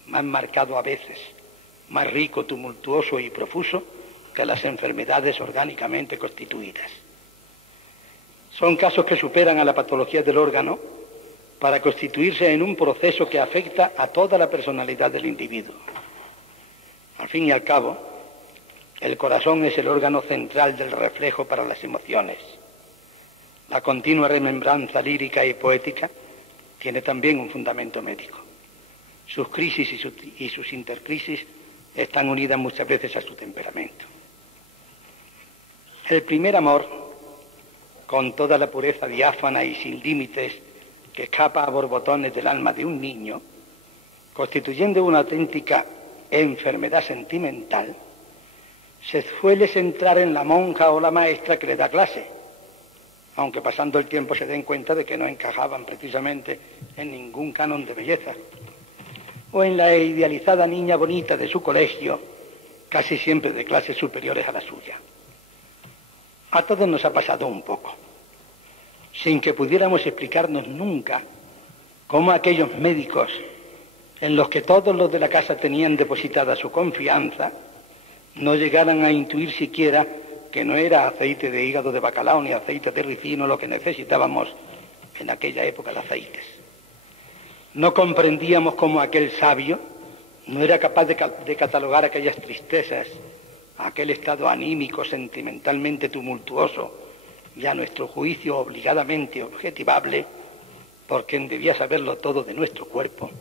más marcado a veces, más rico, tumultuoso y profuso que las enfermedades orgánicamente constituidas. Son casos que superan a la patología del órgano para constituirse en un proceso que afecta a toda la personalidad del individuo. Al fin y al cabo, el corazón es el órgano central del reflejo para las emociones. La continua remembranza lírica y poética tiene también un fundamento médico. Sus crisis y sus intercrisis están unidas muchas veces a su temperamento. El primer amor, con toda la pureza diáfana y sin límites que escapa a borbotones del alma de un niño, constituyendo una auténtica enfermedad sentimental, se suele centrar en la monja o la maestra que le da clase, aunque pasando el tiempo se den cuenta de que no encajaban precisamente en ningún canon de belleza, o en la idealizada niña bonita de su colegio, casi siempre de clases superiores a la suya. A todos nos ha pasado un poco, sin que pudiéramos explicarnos nunca cómo aquellos médicos en los que todos los de la casa tenían depositada su confianza no llegaran a intuir siquiera que no era aceite de hígado de bacalao ni aceite de ricino lo que necesitábamos en aquella época de aceites. No comprendíamos cómo aquel sabio no era capaz de catalogar aquellas tristezas, aquel estado anímico, sentimentalmente tumultuoso y a nuestro juicio obligadamente objetivable, por quien debía saberlo todo de nuestro cuerpo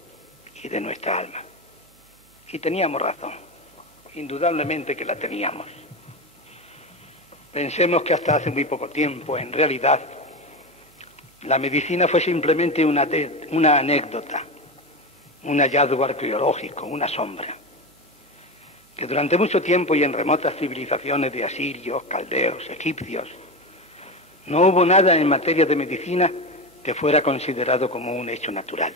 y de nuestra alma. Y teníamos razón, indudablemente que la teníamos. Pensemos que hasta hace muy poco tiempo, en realidad, la medicina fue simplemente una anécdota, un hallazgo arqueológico, una sombra, que durante mucho tiempo y en remotas civilizaciones de asirios, caldeos, egipcios, no hubo nada en materia de medicina que fuera considerado como un hecho natural.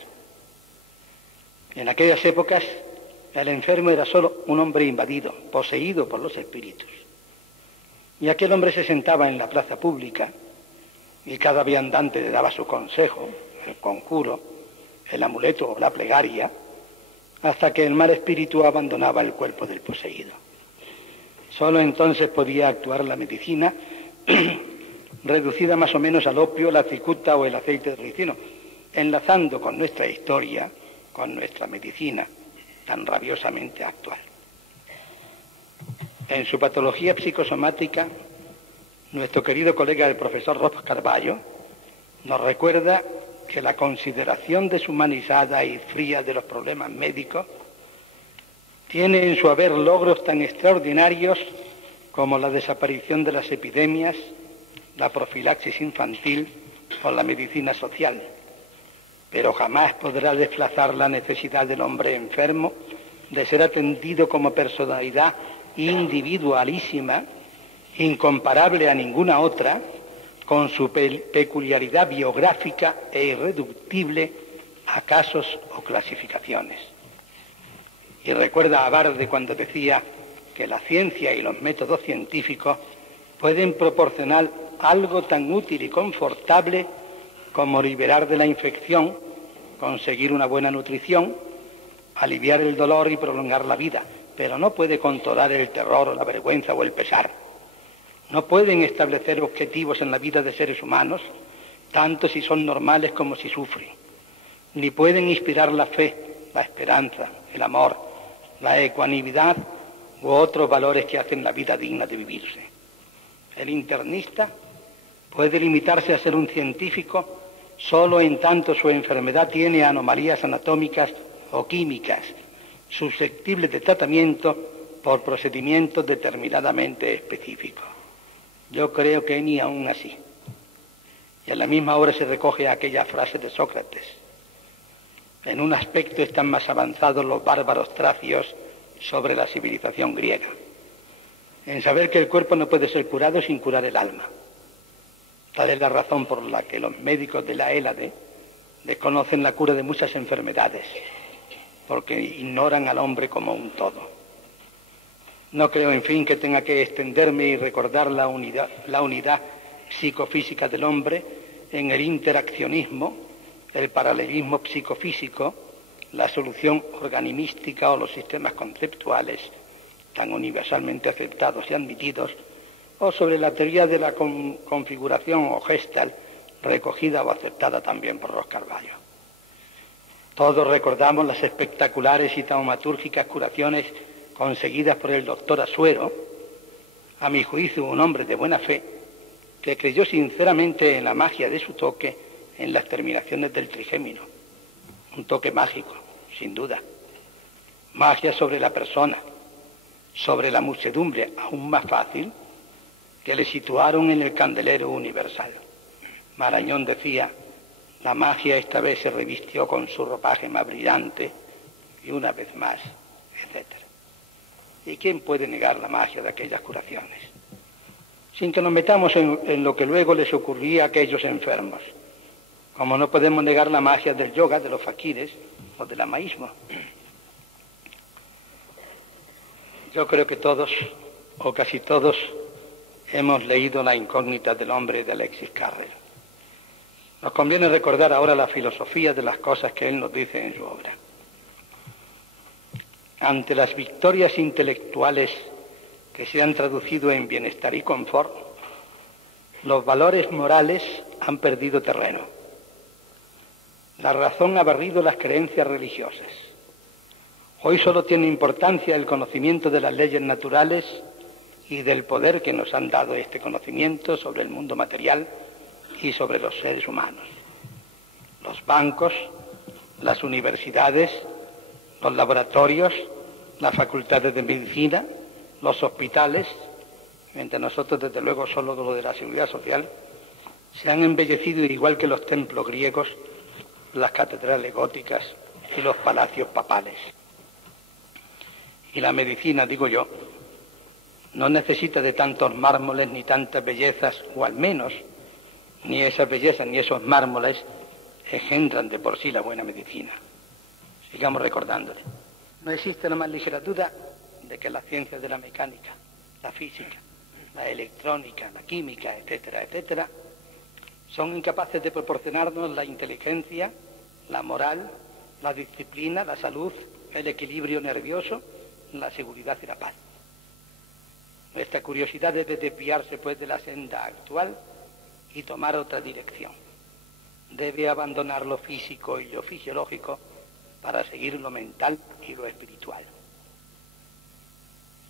En aquellas épocas, el enfermo era solo un hombre invadido, poseído por los espíritus. Y aquel hombre se sentaba en la plaza pública y cada viandante le daba su consejo, el conjuro, el amuleto o la plegaria, hasta que el mal espíritu abandonaba el cuerpo del poseído. Solo entonces podía actuar la medicina, reducida más o menos al opio, la cicuta o el aceite de ricino, enlazando con nuestra historia, con nuestra medicina tan rabiosamente actual. En su patología psicosomática, nuestro querido colega el profesor Rojas Carballo nos recuerda que la consideración deshumanizada y fría de los problemas médicos tiene en su haber logros tan extraordinarios como la desaparición de las epidemias, la profilaxis infantil o la medicina social, pero jamás podrá desplazar la necesidad del hombre enfermo de ser atendido como personalidad individualísima, incomparable a ninguna otra, con su peculiaridad biográfica e irreductible a casos o clasificaciones. Y recuerda a Barde cuando decía que la ciencia y los métodos científicos pueden proporcionar algo tan útil y confortable como liberar de la infección, conseguir una buena nutrición, aliviar el dolor y prolongar la vida, pero no puede controlar el terror o la vergüenza o el pesar. No pueden establecer objetivos en la vida de seres humanos, tanto si son normales como si sufren. Ni pueden inspirar la fe, la esperanza, el amor, la ecuanimidad u otros valores que hacen la vida digna de vivirse. El internista puede limitarse a ser un científico solo en tanto su enfermedad tiene anomalías anatómicas o químicas susceptibles de tratamiento por procedimientos determinadamente específicos. Yo creo que ni aún así. Y a la misma hora se recoge aquella frase de Sócrates: en un aspecto están más avanzados los bárbaros tracios sobre la civilización griega, en saber que el cuerpo no puede ser curado sin curar el alma. Tal es la razón por la que los médicos de la Hélade desconocen la cura de muchas enfermedades, porque ignoran al hombre como un todo. No creo, en fin, que tenga que extenderme y recordar la unidad psicofísica del hombre en el interaccionismo, el paralelismo psicofísico, la solución organimística o los sistemas conceptuales tan universalmente aceptados y admitidos, o sobre la teoría de la configuración o Gestalt, recogida o aceptada también por Rojas Carballo. Todos recordamos las espectaculares y taumatúrgicas curaciones conseguidas por el doctor Asuero, a mi juicio un hombre de buena fe, que creyó sinceramente en la magia de su toque en las terminaciones del trigémino. Un toque mágico, sin duda. Magia sobre la persona, sobre la muchedumbre, aún más fácil, que le situaron en el candelero universal. Marañón decía: la magia esta vez se revistió con su ropaje más brillante, y una vez más, etc. ¿Y quién puede negar la magia de aquellas curaciones? Sin que nos metamos en lo que luego les ocurría a aquellos enfermos, como no podemos negar la magia del yoga, de los faquires o del lamaísmo. Yo creo que todos, o casi todos, hemos leído La incógnita del hombre de Alexis Carrel. Nos conviene recordar ahora la filosofía de las cosas que él nos dice en su obra. Ante las victorias intelectuales que se han traducido en bienestar y confort, los valores morales han perdido terreno. La razón ha barrido las creencias religiosas. Hoy solo tiene importancia el conocimiento de las leyes naturales y del poder que nos han dado este conocimiento sobre el mundo material y sobre los seres humanos. Los bancos, las universidades, los laboratorios, las facultades de medicina, los hospitales, mientras nosotros desde luego solo lo de la seguridad social, se han embellecido igual que los templos griegos, las catedrales góticas y los palacios papales. Y la medicina, digo yo, no necesita de tantos mármoles ni tantas bellezas, o al menos ni esas bellezas ni esos mármoles engendran de por sí la buena medicina. Sigamos recordándolo. No existe la más ligera duda de que las ciencias de la mecánica, la física, la electrónica, la química, etcétera, etcétera, son incapaces de proporcionarnos la inteligencia, la moral, la disciplina, la salud, el equilibrio nervioso, la seguridad y la paz. Nuestra curiosidad debe desviarse pues de la senda actual y tomar otra dirección. Debe abandonar lo físico y lo fisiológico para seguir lo mental y lo espiritual.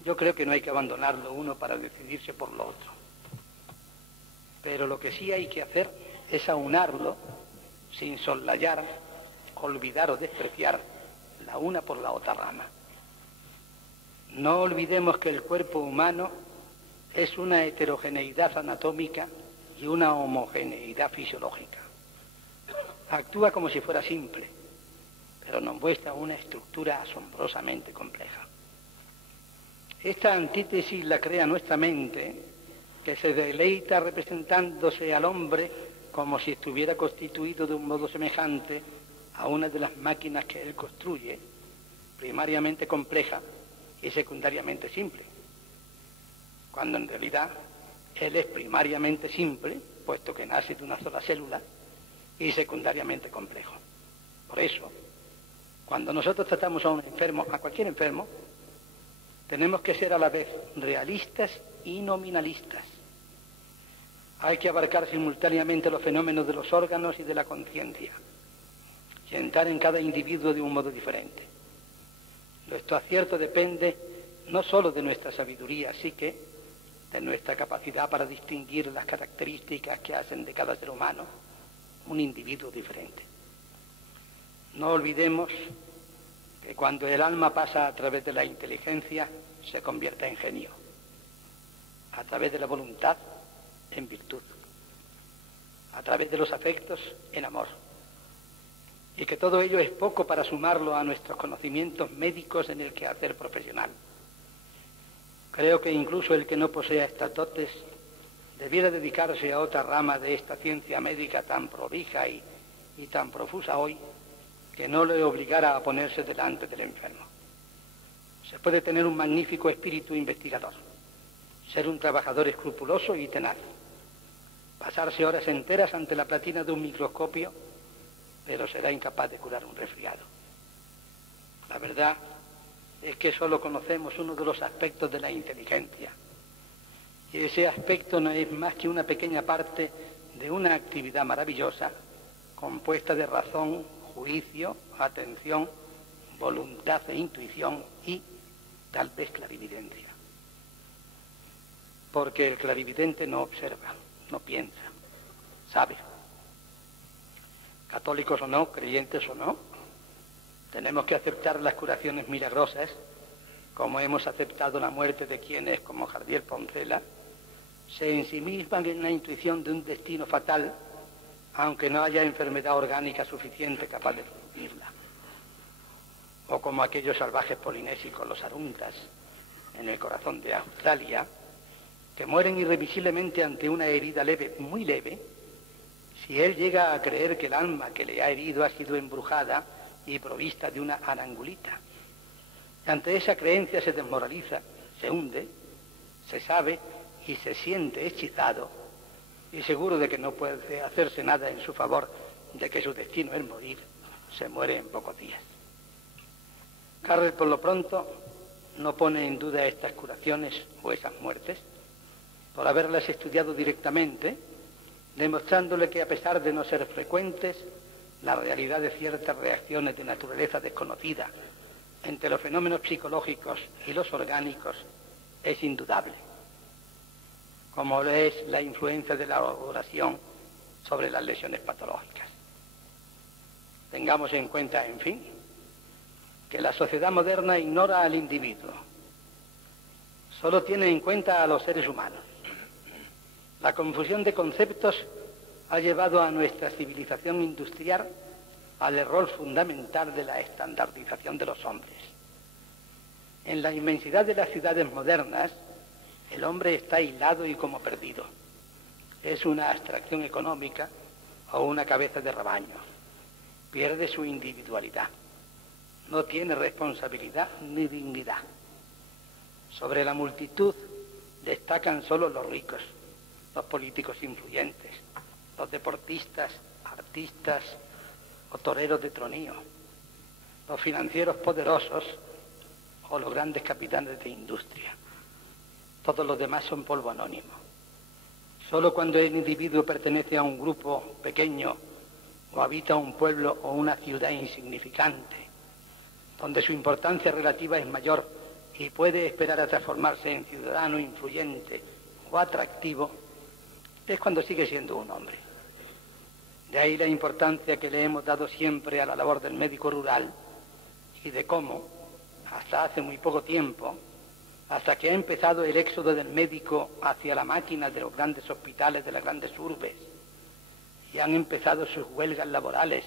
Yo creo que no hay que abandonar lo uno para decidirse por lo otro. Pero lo que sí hay que hacer es aunarlo sin soslayar, olvidar o despreciar la una por la otra rama. No olvidemos que el cuerpo humano es una heterogeneidad anatómica y una homogeneidad fisiológica. Actúa como si fuera simple, pero nos muestra una estructura asombrosamente compleja. Esta antítesis la crea nuestra mente, que se deleita representándose al hombre como si estuviera constituido de un modo semejante a una de las máquinas que él construye, primariamente compleja y secundariamente simple, cuando en realidad él es primariamente simple, puesto que nace de una sola célula, y secundariamente complejo. Por eso, cuando nosotros tratamos a un enfermo, a cualquier enfermo, tenemos que ser a la vez realistas y nominalistas. Hay que abarcar simultáneamente los fenómenos de los órganos y de la conciencia, y entrar en cada individuo de un modo diferente. Nuestro acierto depende no sólo de nuestra sabiduría psique, de nuestra capacidad para distinguir las características que hacen de cada ser humano un individuo diferente. No olvidemos que cuando el alma pasa a través de la inteligencia, se convierte en genio, a través de la voluntad, en virtud, a través de los afectos, en amor, y que todo ello es poco para sumarlo a nuestros conocimientos médicos en el quehacer profesional. Creo que incluso el que no posea estas dotes debiera dedicarse a otra rama de esta ciencia médica tan prolija y tan profusa hoy, que no le obligara a ponerse delante del enfermo. Se puede tener un magnífico espíritu investigador, ser un trabajador escrupuloso y tenaz, pasarse horas enteras ante la platina de un microscopio, pero será incapaz de curar un resfriado. La verdad es que solo conocemos uno de los aspectos de la inteligencia, y ese aspecto no es más que una pequeña parte de una actividad maravillosa compuesta de razón, juicio, atención, voluntad e intuición y tal vez clarividencia. Porque el clarividente no observa, no piensa, sabe. Católicos o no, creyentes o no, tenemos que aceptar las curaciones milagrosas, como hemos aceptado la muerte de quienes, como Jardiel Poncela, se ensimisman en la intuición de un destino fatal, aunque no haya enfermedad orgánica suficiente capaz de producirla. O como aquellos salvajes polinésicos, los aruntas, en el corazón de Australia, que mueren irrevisiblemente ante una herida leve, muy leve, si él llega a creer que el alma que le ha herido ha sido embrujada y provista de una anangulita. Ante esa creencia se desmoraliza, se hunde, se sabe y se siente hechizado y seguro de que no puede hacerse nada en su favor, de que su destino es morir, se muere en pocos días. Carrel, por lo pronto, no pone en duda estas curaciones o esas muertes, por haberlas estudiado directamente, demostrándole que a pesar de no ser frecuentes, la realidad de ciertas reacciones de naturaleza desconocida entre los fenómenos psicológicos y los orgánicos es indudable, como lo es la influencia de la oración sobre las lesiones patológicas. Tengamos en cuenta, en fin, que la sociedad moderna ignora al individuo, solo tiene en cuenta a los seres humanos. La confusión de conceptos ha llevado a nuestra civilización industrial al error fundamental de la estandardización de los hombres. En la inmensidad de las ciudades modernas, el hombre está aislado y como perdido. Es una abstracción económica o una cabeza de rebaño. Pierde su individualidad. No tiene responsabilidad ni dignidad. Sobre la multitud destacan solo los ricos, los políticos influyentes, los deportistas, artistas o toreros de tronío, los financieros poderosos o los grandes capitanes de industria. Todos los demás son polvo anónimo. Solo cuando el individuo pertenece a un grupo pequeño o habita un pueblo o una ciudad insignificante donde su importancia relativa es mayor y puede esperar a transformarse en ciudadano influyente o atractivo, es cuando sigue siendo un hombre. De ahí la importancia que le hemos dado siempre a la labor del médico rural y de cómo, hasta hace muy poco tiempo, hasta que ha empezado el éxodo del médico hacia la máquina de los grandes hospitales de las grandes urbes y han empezado sus huelgas laborales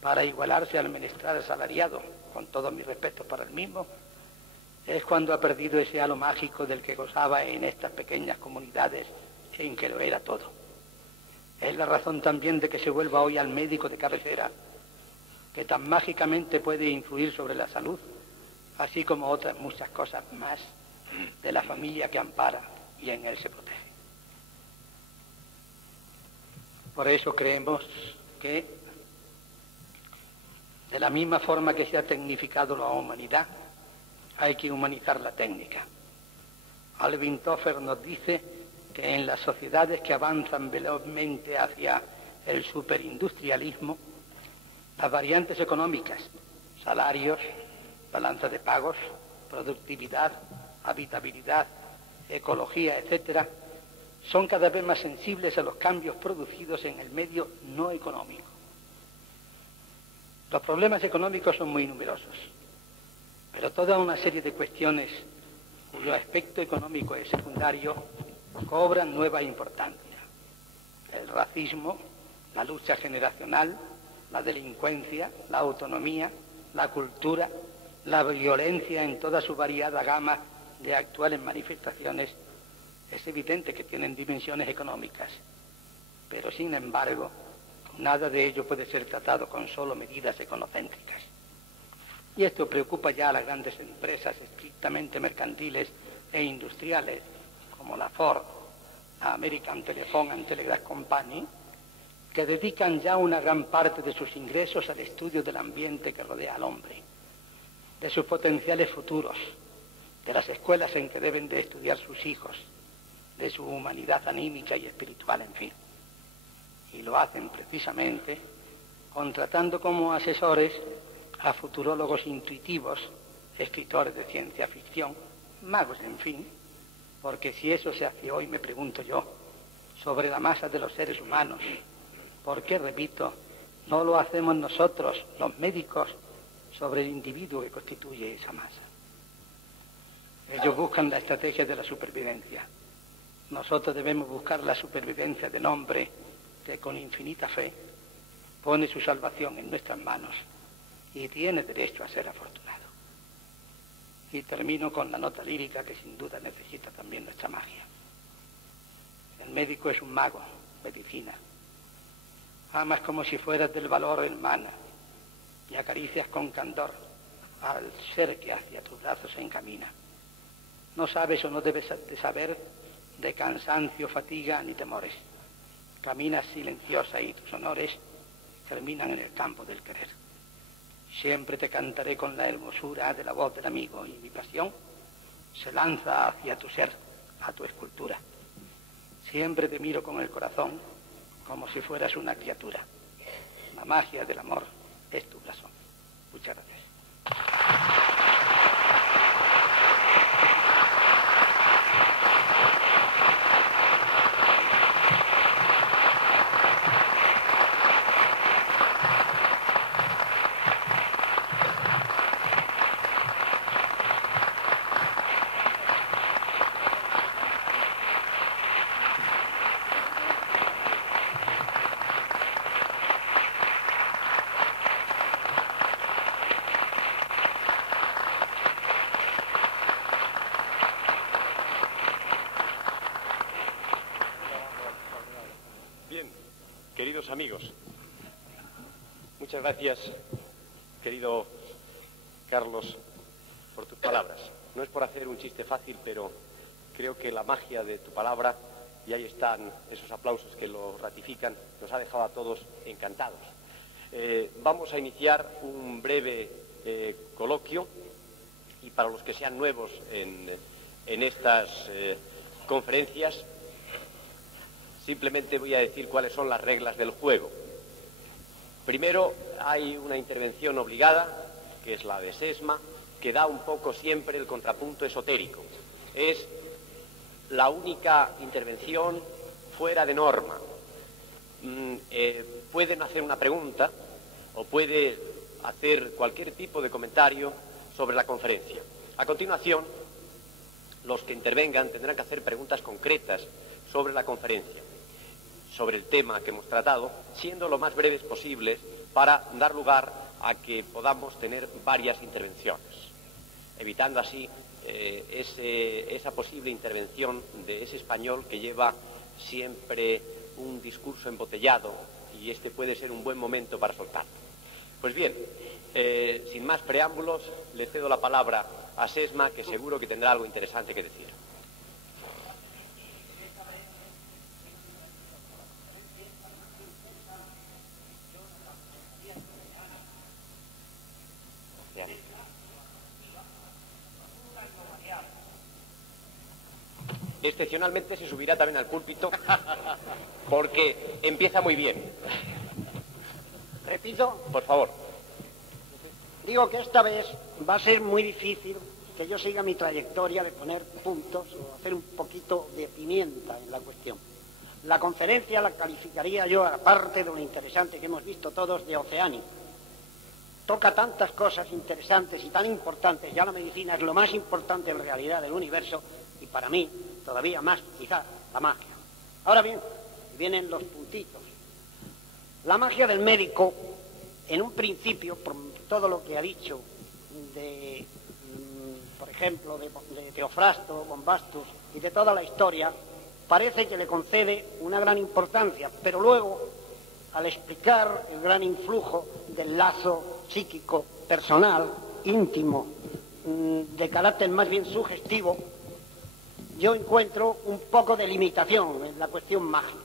para igualarse al menestral asalariado, con todos mis respetos para el mismo, es cuando ha perdido ese halo mágico del que gozaba en estas pequeñas comunidades en que lo era todo. Es la razón también de que se vuelva hoy al médico de cabecera, que tan mágicamente puede influir sobre la salud, así como otras muchas cosas más de la familia que ampara y en él se protege. Por eso creemos que, de la misma forma que se ha tecnificado la humanidad, hay que humanizar la técnica. Alvin Toffler nos dice que en las sociedades que avanzan velozmente hacia el superindustrialismo, las variantes económicas, salarios, balanza de pagos, productividad, habitabilidad, ecología, etcétera, son cada vez más sensibles a los cambios producidos en el medio no económico. Los problemas económicos son muy numerosos, pero toda una serie de cuestiones cuyo aspecto económico es secundario cobran nueva importancia. El racismo, la lucha generacional, la delincuencia, la autonomía, la cultura, la violencia en toda su variada gama de actuales manifestaciones, es evidente que tienen dimensiones económicas, pero sin embargo, nada de ello puede ser tratado con solo medidas econocéntricas. Y esto preocupa ya a las grandes empresas estrictamente mercantiles e industriales, como la Ford, la American Telephone and Telegraph Company, que dedican ya una gran parte de sus ingresos al estudio del ambiente que rodea al hombre, de sus potenciales futuros, de las escuelas en que deben de estudiar sus hijos, de su humanidad anímica y espiritual, en fin. Y lo hacen precisamente contratando como asesores a futurólogos intuitivos, escritores de ciencia ficción, magos, en fin, porque si eso se hace hoy, me pregunto yo, sobre la masa de los seres humanos, ¿por qué, repito, no lo hacemos nosotros, los médicos, sobre el individuo que constituye esa masa? Ellos buscan la estrategia de la supervivencia. Nosotros debemos buscar la supervivencia del hombre que con infinita fe pone su salvación en nuestras manos y tiene derecho a ser afortunado. Y termino con la nota lírica que sin duda necesita también nuestra magia. El médico es un mago, medicina. Amas como si fueras del valor hermana y acaricias con candor al ser que hacia tus brazos se encamina. No sabes o no debes de saber de cansancio, fatiga ni temores. Caminas silenciosa y tus honores terminan en el campo del querer. Siempre te cantaré con la hermosura de la voz del amigo y mi pasión se lanza hacia tu ser, a tu escultura. Siempre te miro con el corazón como si fueras una criatura. La magia del amor es tu blasón. Muchas gracias. Queridos amigos, muchas gracias, querido Carlos, por tus palabras. No es por hacer un chiste fácil, pero creo que la magia de tu palabra, y ahí están esos aplausos que lo ratifican, nos ha dejado a todos encantados. Vamos a iniciar un breve coloquio, y para los que sean nuevos en estas conferencias, simplemente voy a decir cuáles son las reglas del juego. Primero, hay una intervención obligada que es la de Sesma, que da un poco siempre el contrapunto esotérico. Es la única intervención fuera de norma. Pueden hacer una pregunta o puede hacer cualquier tipo de comentario sobre la conferencia. A continuación, los que intervengan tendrán que hacer preguntas concretas sobre la conferencia, sobre el tema que hemos tratado, siendo lo más breves posibles para dar lugar a que podamos tener varias intervenciones, evitando así esa posible intervención de ese español que lleva siempre un discurso embotellado, y este puede ser un buen momento para soltarlo. Pues bien, sin más preámbulos, le cedo la palabra a Sesma, que seguro que tendrá algo interesante que decir. Excepcionalmente se subirá también al púlpito porque empieza muy bien. Repito, Por favor. digo que esta vez va a ser muy difícil que yo siga mi trayectoria de poner puntos o hacer un poquito de pimienta en la cuestión. La conferencia la calificaría yo, aparte de lo interesante que hemos visto todos, de oceánico. Toca tantas cosas interesantes y tan importantes, ya la medicina es lo más importante en realidad del universo, y para mí todavía más, quizá, la magia. Ahora bien, vienen los puntitos. La magia del médico, en un principio, por todo lo que ha dicho por ejemplo, de Teofrasto, Bombastus y de toda la historia, parece que le concede una gran importancia, pero luego, al explicar el gran influjo del lazo psíquico, personal, íntimo, de carácter más bien sugestivo, yo encuentro un poco de limitación en la cuestión mágica.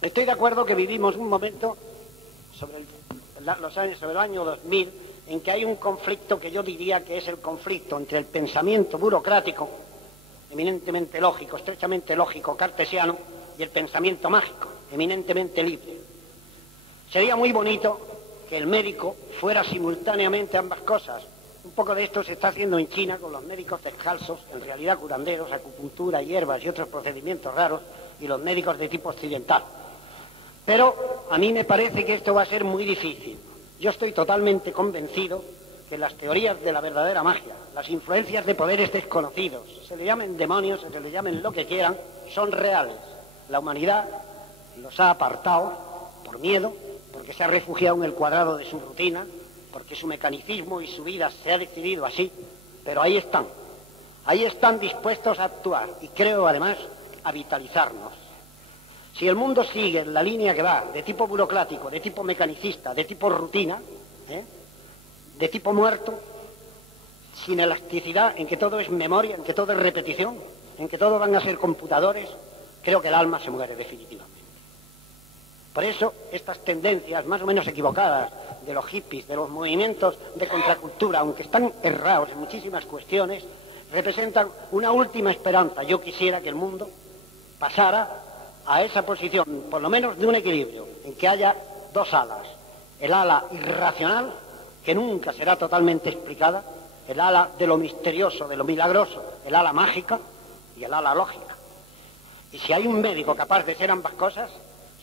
Estoy de acuerdo que vivimos un momento sobre el año 2000 en que hay un conflicto que yo diría que es el conflicto entre el pensamiento burocrático, eminentemente lógico, estrechamente lógico, cartesiano, y el pensamiento mágico, eminentemente libre. Sería muy bonito que el médico fuera simultáneamente ambas cosas. Un poco de esto se está haciendo en China con los médicos descalzos, en realidad curanderos, acupuntura, hierbas y otros procedimientos raros, y los médicos de tipo occidental. Pero a mí me parece que esto va a ser muy difícil. Yo estoy totalmente convencido que las teorías de la verdadera magia, las influencias de poderes desconocidos, se le llamen demonios, se le llamen lo que quieran, son reales. La humanidad los ha apartado por miedo, porque se ha refugiado en el cuadrado de su rutina, porque su mecanicismo y su vida se ha decidido así, pero ahí están dispuestos a actuar y creo además a vitalizarnos. Si el mundo sigue en la línea que va, de tipo burocrático, de tipo mecanicista, de tipo rutina, de tipo muerto, sin elasticidad, en que todo es memoria, en que todo es repetición, en que todo van a ser computadores, creo que el alma se muere definitivamente. Por eso, estas tendencias más o menos equivocadas de los hippies, de los movimientos de contracultura, aunque están errados en muchísimas cuestiones, representan una última esperanza. Yo quisiera que el mundo pasara a esa posición, por lo menos de un equilibrio, en que haya dos alas. El ala irracional, que nunca será totalmente explicada, el ala de lo misterioso, de lo milagroso, el ala mágica y el ala lógica. Y si hay un médico capaz de ser ambas cosas,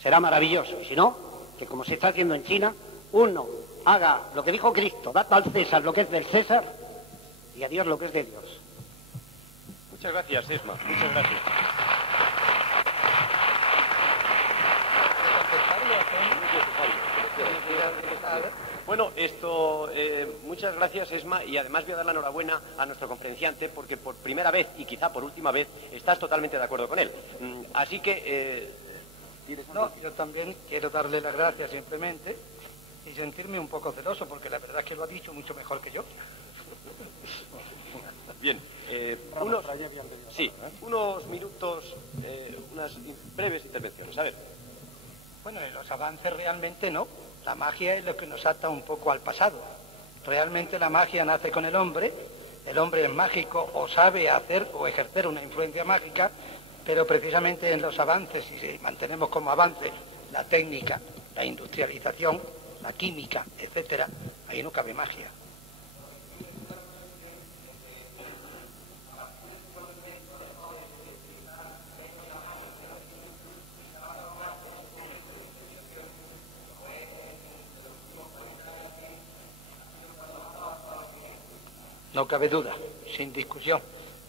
será maravilloso. Y si no, que como se está haciendo en China, uno haga lo que dijo Cristo, dad al César lo que es del César y a Dios lo que es de Dios. Muchas gracias, Sesma. Muchas gracias. Bueno, muchas gracias, Esma, y además voy a dar la enhorabuena a nuestro conferenciante porque por primera vez y quizá por última vez estás totalmente de acuerdo con él. Así que... No, yo también quiero darle las gracias simplemente y sentirme un poco celoso porque la verdad es que lo ha dicho mucho mejor que yo. Bien, unos minutos, unas breves intervenciones. A ver. Bueno, en los avances realmente no. La magia es lo que nos ata un poco al pasado. Realmente la magia nace con el hombre es mágico o sabe hacer o ejercer una influencia mágica, pero precisamente en los avances, si mantenemos como avance la técnica, la industrialización, la química, etcétera, ahí no cabe magia. No cabe duda, sin discusión.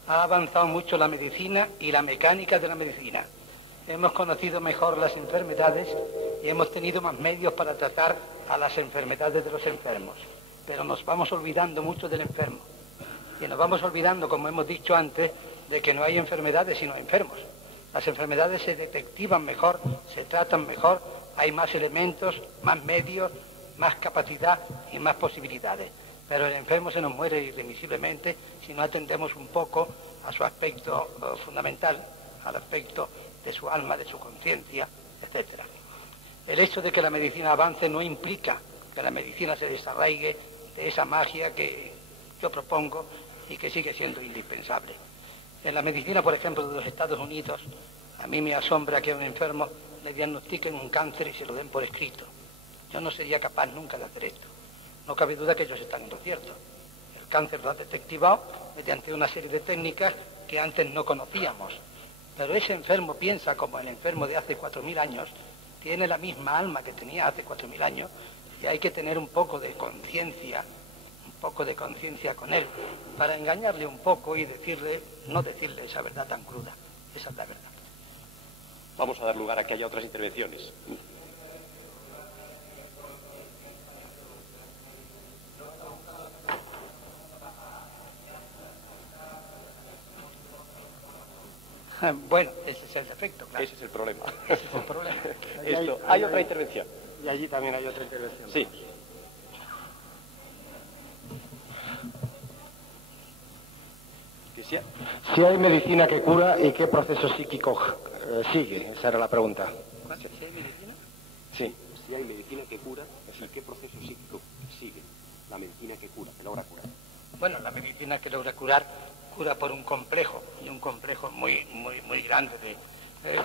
Ha avanzado mucho la medicina y la mecánica de la medicina. Hemos conocido mejor las enfermedades y hemos tenido más medios para tratar a las enfermedades de los enfermos. Pero nos vamos olvidando mucho del enfermo. Y nos vamos olvidando, como hemos dicho antes, de que no hay enfermedades sino enfermos. Las enfermedades se detectivan mejor, se tratan mejor, hay más elementos, más medios, más capacidad y más posibilidades. Pero el enfermo se nos muere irremisiblemente si no atendemos un poco a su aspecto fundamental, al aspecto de su alma, de su conciencia, etc. El hecho de que la medicina avance no implica que la medicina se desarraigue de esa magia que yo propongo y que sigue siendo indispensable. En la medicina, por ejemplo, de los Estados Unidos, a mí me asombra que a un enfermo le diagnostiquen un cáncer y se lo den por escrito. Yo no sería capaz nunca de hacer esto. No cabe duda que ellos están en lo cierto. El cáncer lo ha detectivado mediante una serie de técnicas que antes no conocíamos. Pero ese enfermo piensa como el enfermo de hace 4.000 años, tiene la misma alma que tenía hace 4.000 años, y hay que tener un poco de conciencia con él, para engañarle un poco y decirle, no decirle esa verdad tan cruda. Esa es la verdad. Vamos a dar lugar a que haya otras intervenciones. Bueno, ese es el defecto, claro. Ese es el problema. Ese es el problema. Hay otra intervención. Y allí también hay otra intervención. Sí. Si hay medicina que cura y qué proceso psíquico sigue, esa era la pregunta. ¿Si hay medicina? Sí. Si hay medicina que cura y qué proceso psíquico sigue la medicina que cura, que logra curar. Bueno, la medicina que logra curar, cura por un complejo, y un complejo muy grande.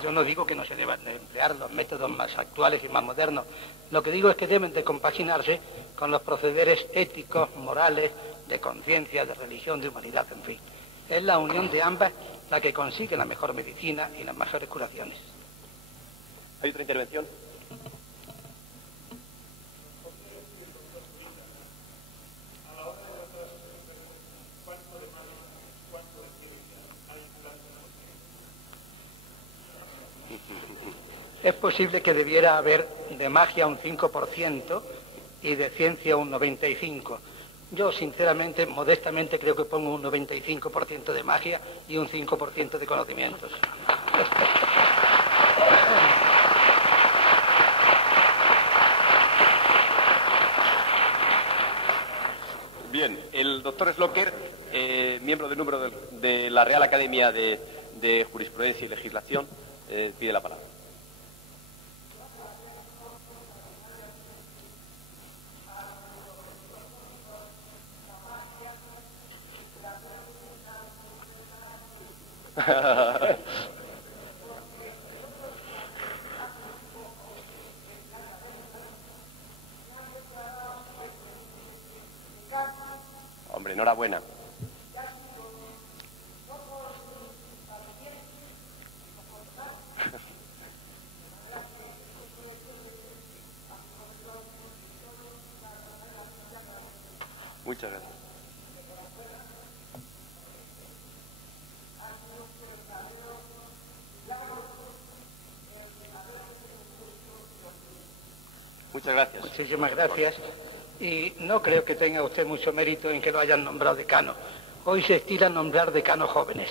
Yo no digo que no se deban de emplear los métodos más actuales y más modernos. Lo que digo es que deben de compaginarse con los procederes éticos, morales, de conciencia, de religión, de humanidad, en fin. Es la unión de ambas la que consigue la mejor medicina y las mejores curaciones. ¿Hay otra intervención? Es posible que debiera haber de magia un 5% y de ciencia un 95%. Yo, sinceramente, modestamente, creo que pongo un 95% de magia y un 5% de conocimientos. Bien, el doctor Sloker, miembro del número de la Real Academia de Jurisprudencia y Legislación, pide la palabra. Hombre, enhorabuena. Muchas gracias. Muchas gracias. Muchísimas gracias. Y no creo que tenga usted mucho mérito en que lo hayan nombrado decano. Hoy se estila nombrar decanos jóvenes.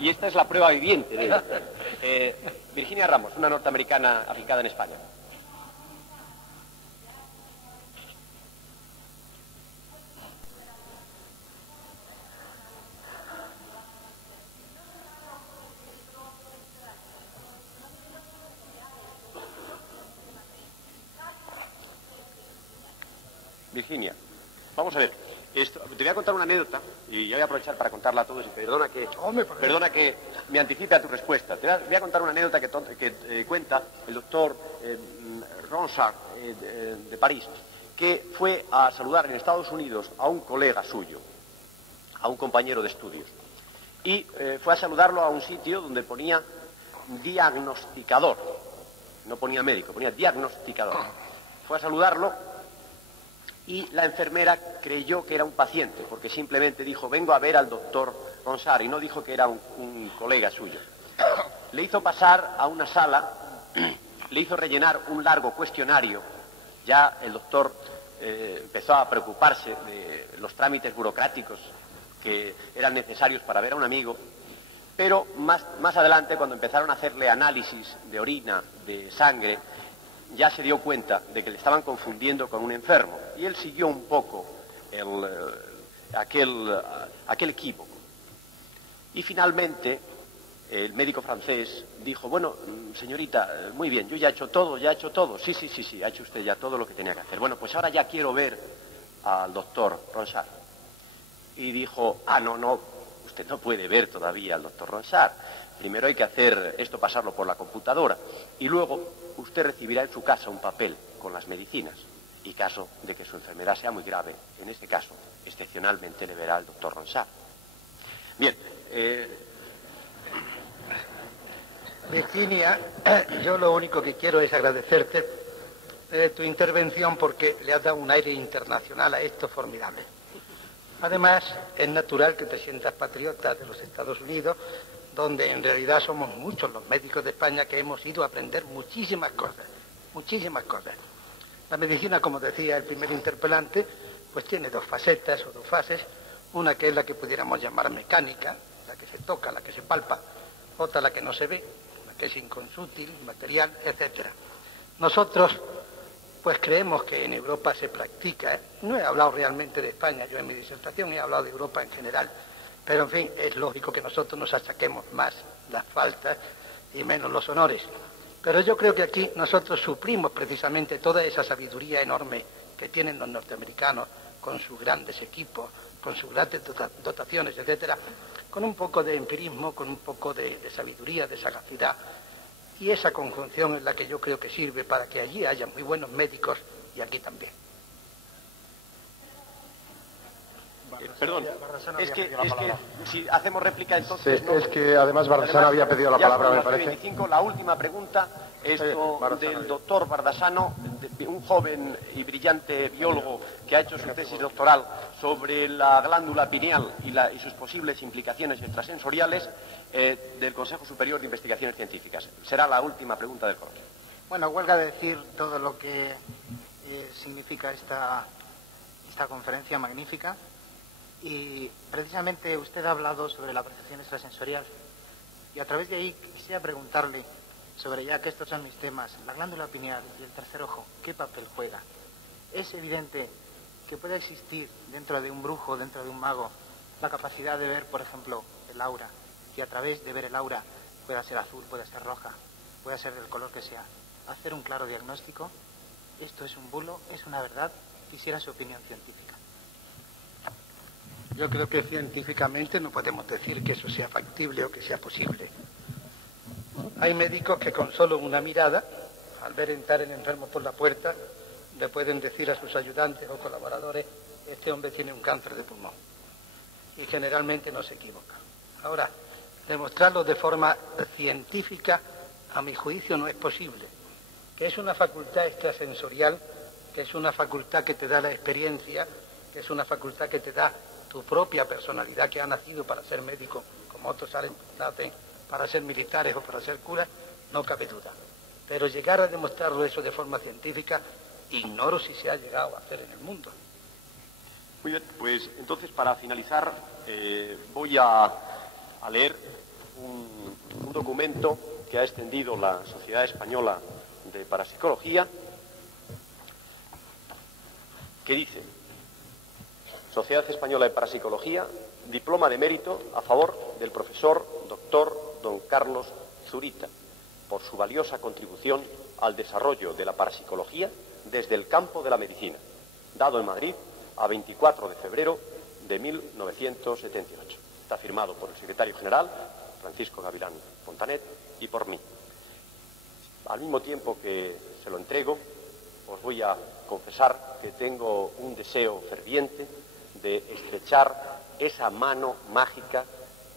Y esta es la prueba viviente de ello. Virginia Ramos, una norteamericana afincada en España. Virginia, vamos a ver, te voy a contar una anécdota y yo voy a aprovechar para contarla a todos y perdona que me anticipe a tu respuesta. Te voy a contar una anécdota que cuenta el doctor Ronsard de París, que fue a saludar en Estados Unidos a un colega suyo, a un compañero de estudios, y fue a saludarlo a un sitio donde ponía diagnosticador, no ponía médico, ponía diagnosticador. Fue a saludarlo y la enfermera creyó que era un paciente, porque simplemente dijo, vengo a ver al doctor Ronsard, y no dijo que era un colega suyo. Le hizo pasar a una sala, le hizo rellenar un largo cuestionario. Ya el doctor empezó a preocuparse de los trámites burocráticos que eran necesarios para ver a un amigo, pero más adelante, cuando empezaron a hacerle análisis de orina, de sangre, ya se dio cuenta de que le estaban confundiendo con un enfermo, y él siguió un poco aquel equívoco. Y finalmente el médico francés dijo, bueno, señorita, muy bien, yo ya he hecho todo, sí, ha hecho usted ya todo lo que tenía que hacer. Bueno, pues ahora ya quiero ver al doctor Ronsard. Y dijo, no, usted no puede ver todavía al doctor Ronsard. Primero hay que hacer esto, pasarlo por la computadora, y luego usted recibirá en su casa un papel con las medicinas, y caso de que su enfermedad sea muy grave, en este caso, excepcionalmente le verá al doctor Ronsard. Bien, Virginia, yo lo único que quiero es agradecerte tu intervención, porque le has dado un aire internacional a esto formidable. Además, es natural que te sientas patriota de los Estados Unidos, donde en realidad somos muchos los médicos de España que hemos ido a aprender muchísimas cosas. La medicina, como decía el primer interpelante, pues tiene dos facetas o dos fases, una que es la que pudiéramos llamar mecánica, la que se toca, la que se palpa, otra la que no se ve, la que es inconsútil, material, etcétera. Nosotros pues creemos que en Europa se practica, no he hablado realmente de España, yo en mi disertación he hablado de Europa en general, pero en fin, es lógico que nosotros nos achaquemos más las faltas y menos los honores. Pero yo creo que aquí nosotros suplimos precisamente toda esa sabiduría enorme que tienen los norteamericanos, con sus grandes equipos, con sus grandes dotaciones, etcétera, con un poco de empirismo, con un poco de sabiduría, de sagacidad. Y esa conjunción es la que yo creo que sirve para que allí haya muy buenos médicos y aquí también. Perdón, es que si hacemos réplica entonces... Sí, no, es que además Bardasano había pedido la palabra, me parece. 25, la última pregunta, esto del doctor Bardasano, un joven y brillante biólogo que ha hecho su tesis doctoral sobre la glándula pineal y sus posibles implicaciones extrasensoriales del Consejo Superior de Investigaciones Científicas. Será la última pregunta del coronel. Bueno, huelga decir todo lo que significa esta conferencia magnífica. Y precisamente usted ha hablado sobre la percepción extrasensorial, y a través de ahí quisiera preguntarle sobre, ya que estos son mis temas, la glándula pineal y el tercer ojo, ¿qué papel juega? Es evidente que puede existir dentro de un brujo, dentro de un mago, la capacidad de ver, por ejemplo, el aura, y a través de ver el aura pueda ser azul, pueda ser roja, pueda ser del color que sea, hacer un claro diagnóstico. ¿Esto es un bulo? ¿Es una verdad? Quisiera su opinión científica. Yo creo que científicamente no podemos decir que eso sea factible o que sea posible. Hay médicos que con solo una mirada, al ver entrar el enfermo por la puerta, le pueden decir a sus ayudantes o colaboradores, este hombre tiene un cáncer de pulmón. Y generalmente no se equivoca. Ahora, demostrarlo de forma científica, a mi juicio, no es posible. Que es una facultad extrasensorial, que es una facultad que te da la experiencia, que es una facultad que te da tu propia personalidad, que ha nacido para ser médico, como otros nacen para ser militares o para ser curas, no cabe duda. Pero llegar a demostrarlo eso de forma científica, ignoro si se ha llegado a hacer en el mundo. Muy bien, pues entonces para finalizar voy a leer un documento que ha extendido la Sociedad Española de Parapsicología, que dice: Sociedad Española de Parapsicología, diploma de mérito a favor del profesor doctor don Carlos Zurita, por su valiosa contribución al desarrollo de la parapsicología desde el campo de la medicina, dado en Madrid a 24 de febrero de 1978. Está firmado por el secretario general, Francisco Gavilán Fontanet, y por mí. Al mismo tiempo que se lo entrego, os voy a confesar que tengo un deseo ferviente de estrechar esa mano mágica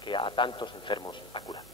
que a tantos enfermos ha curado.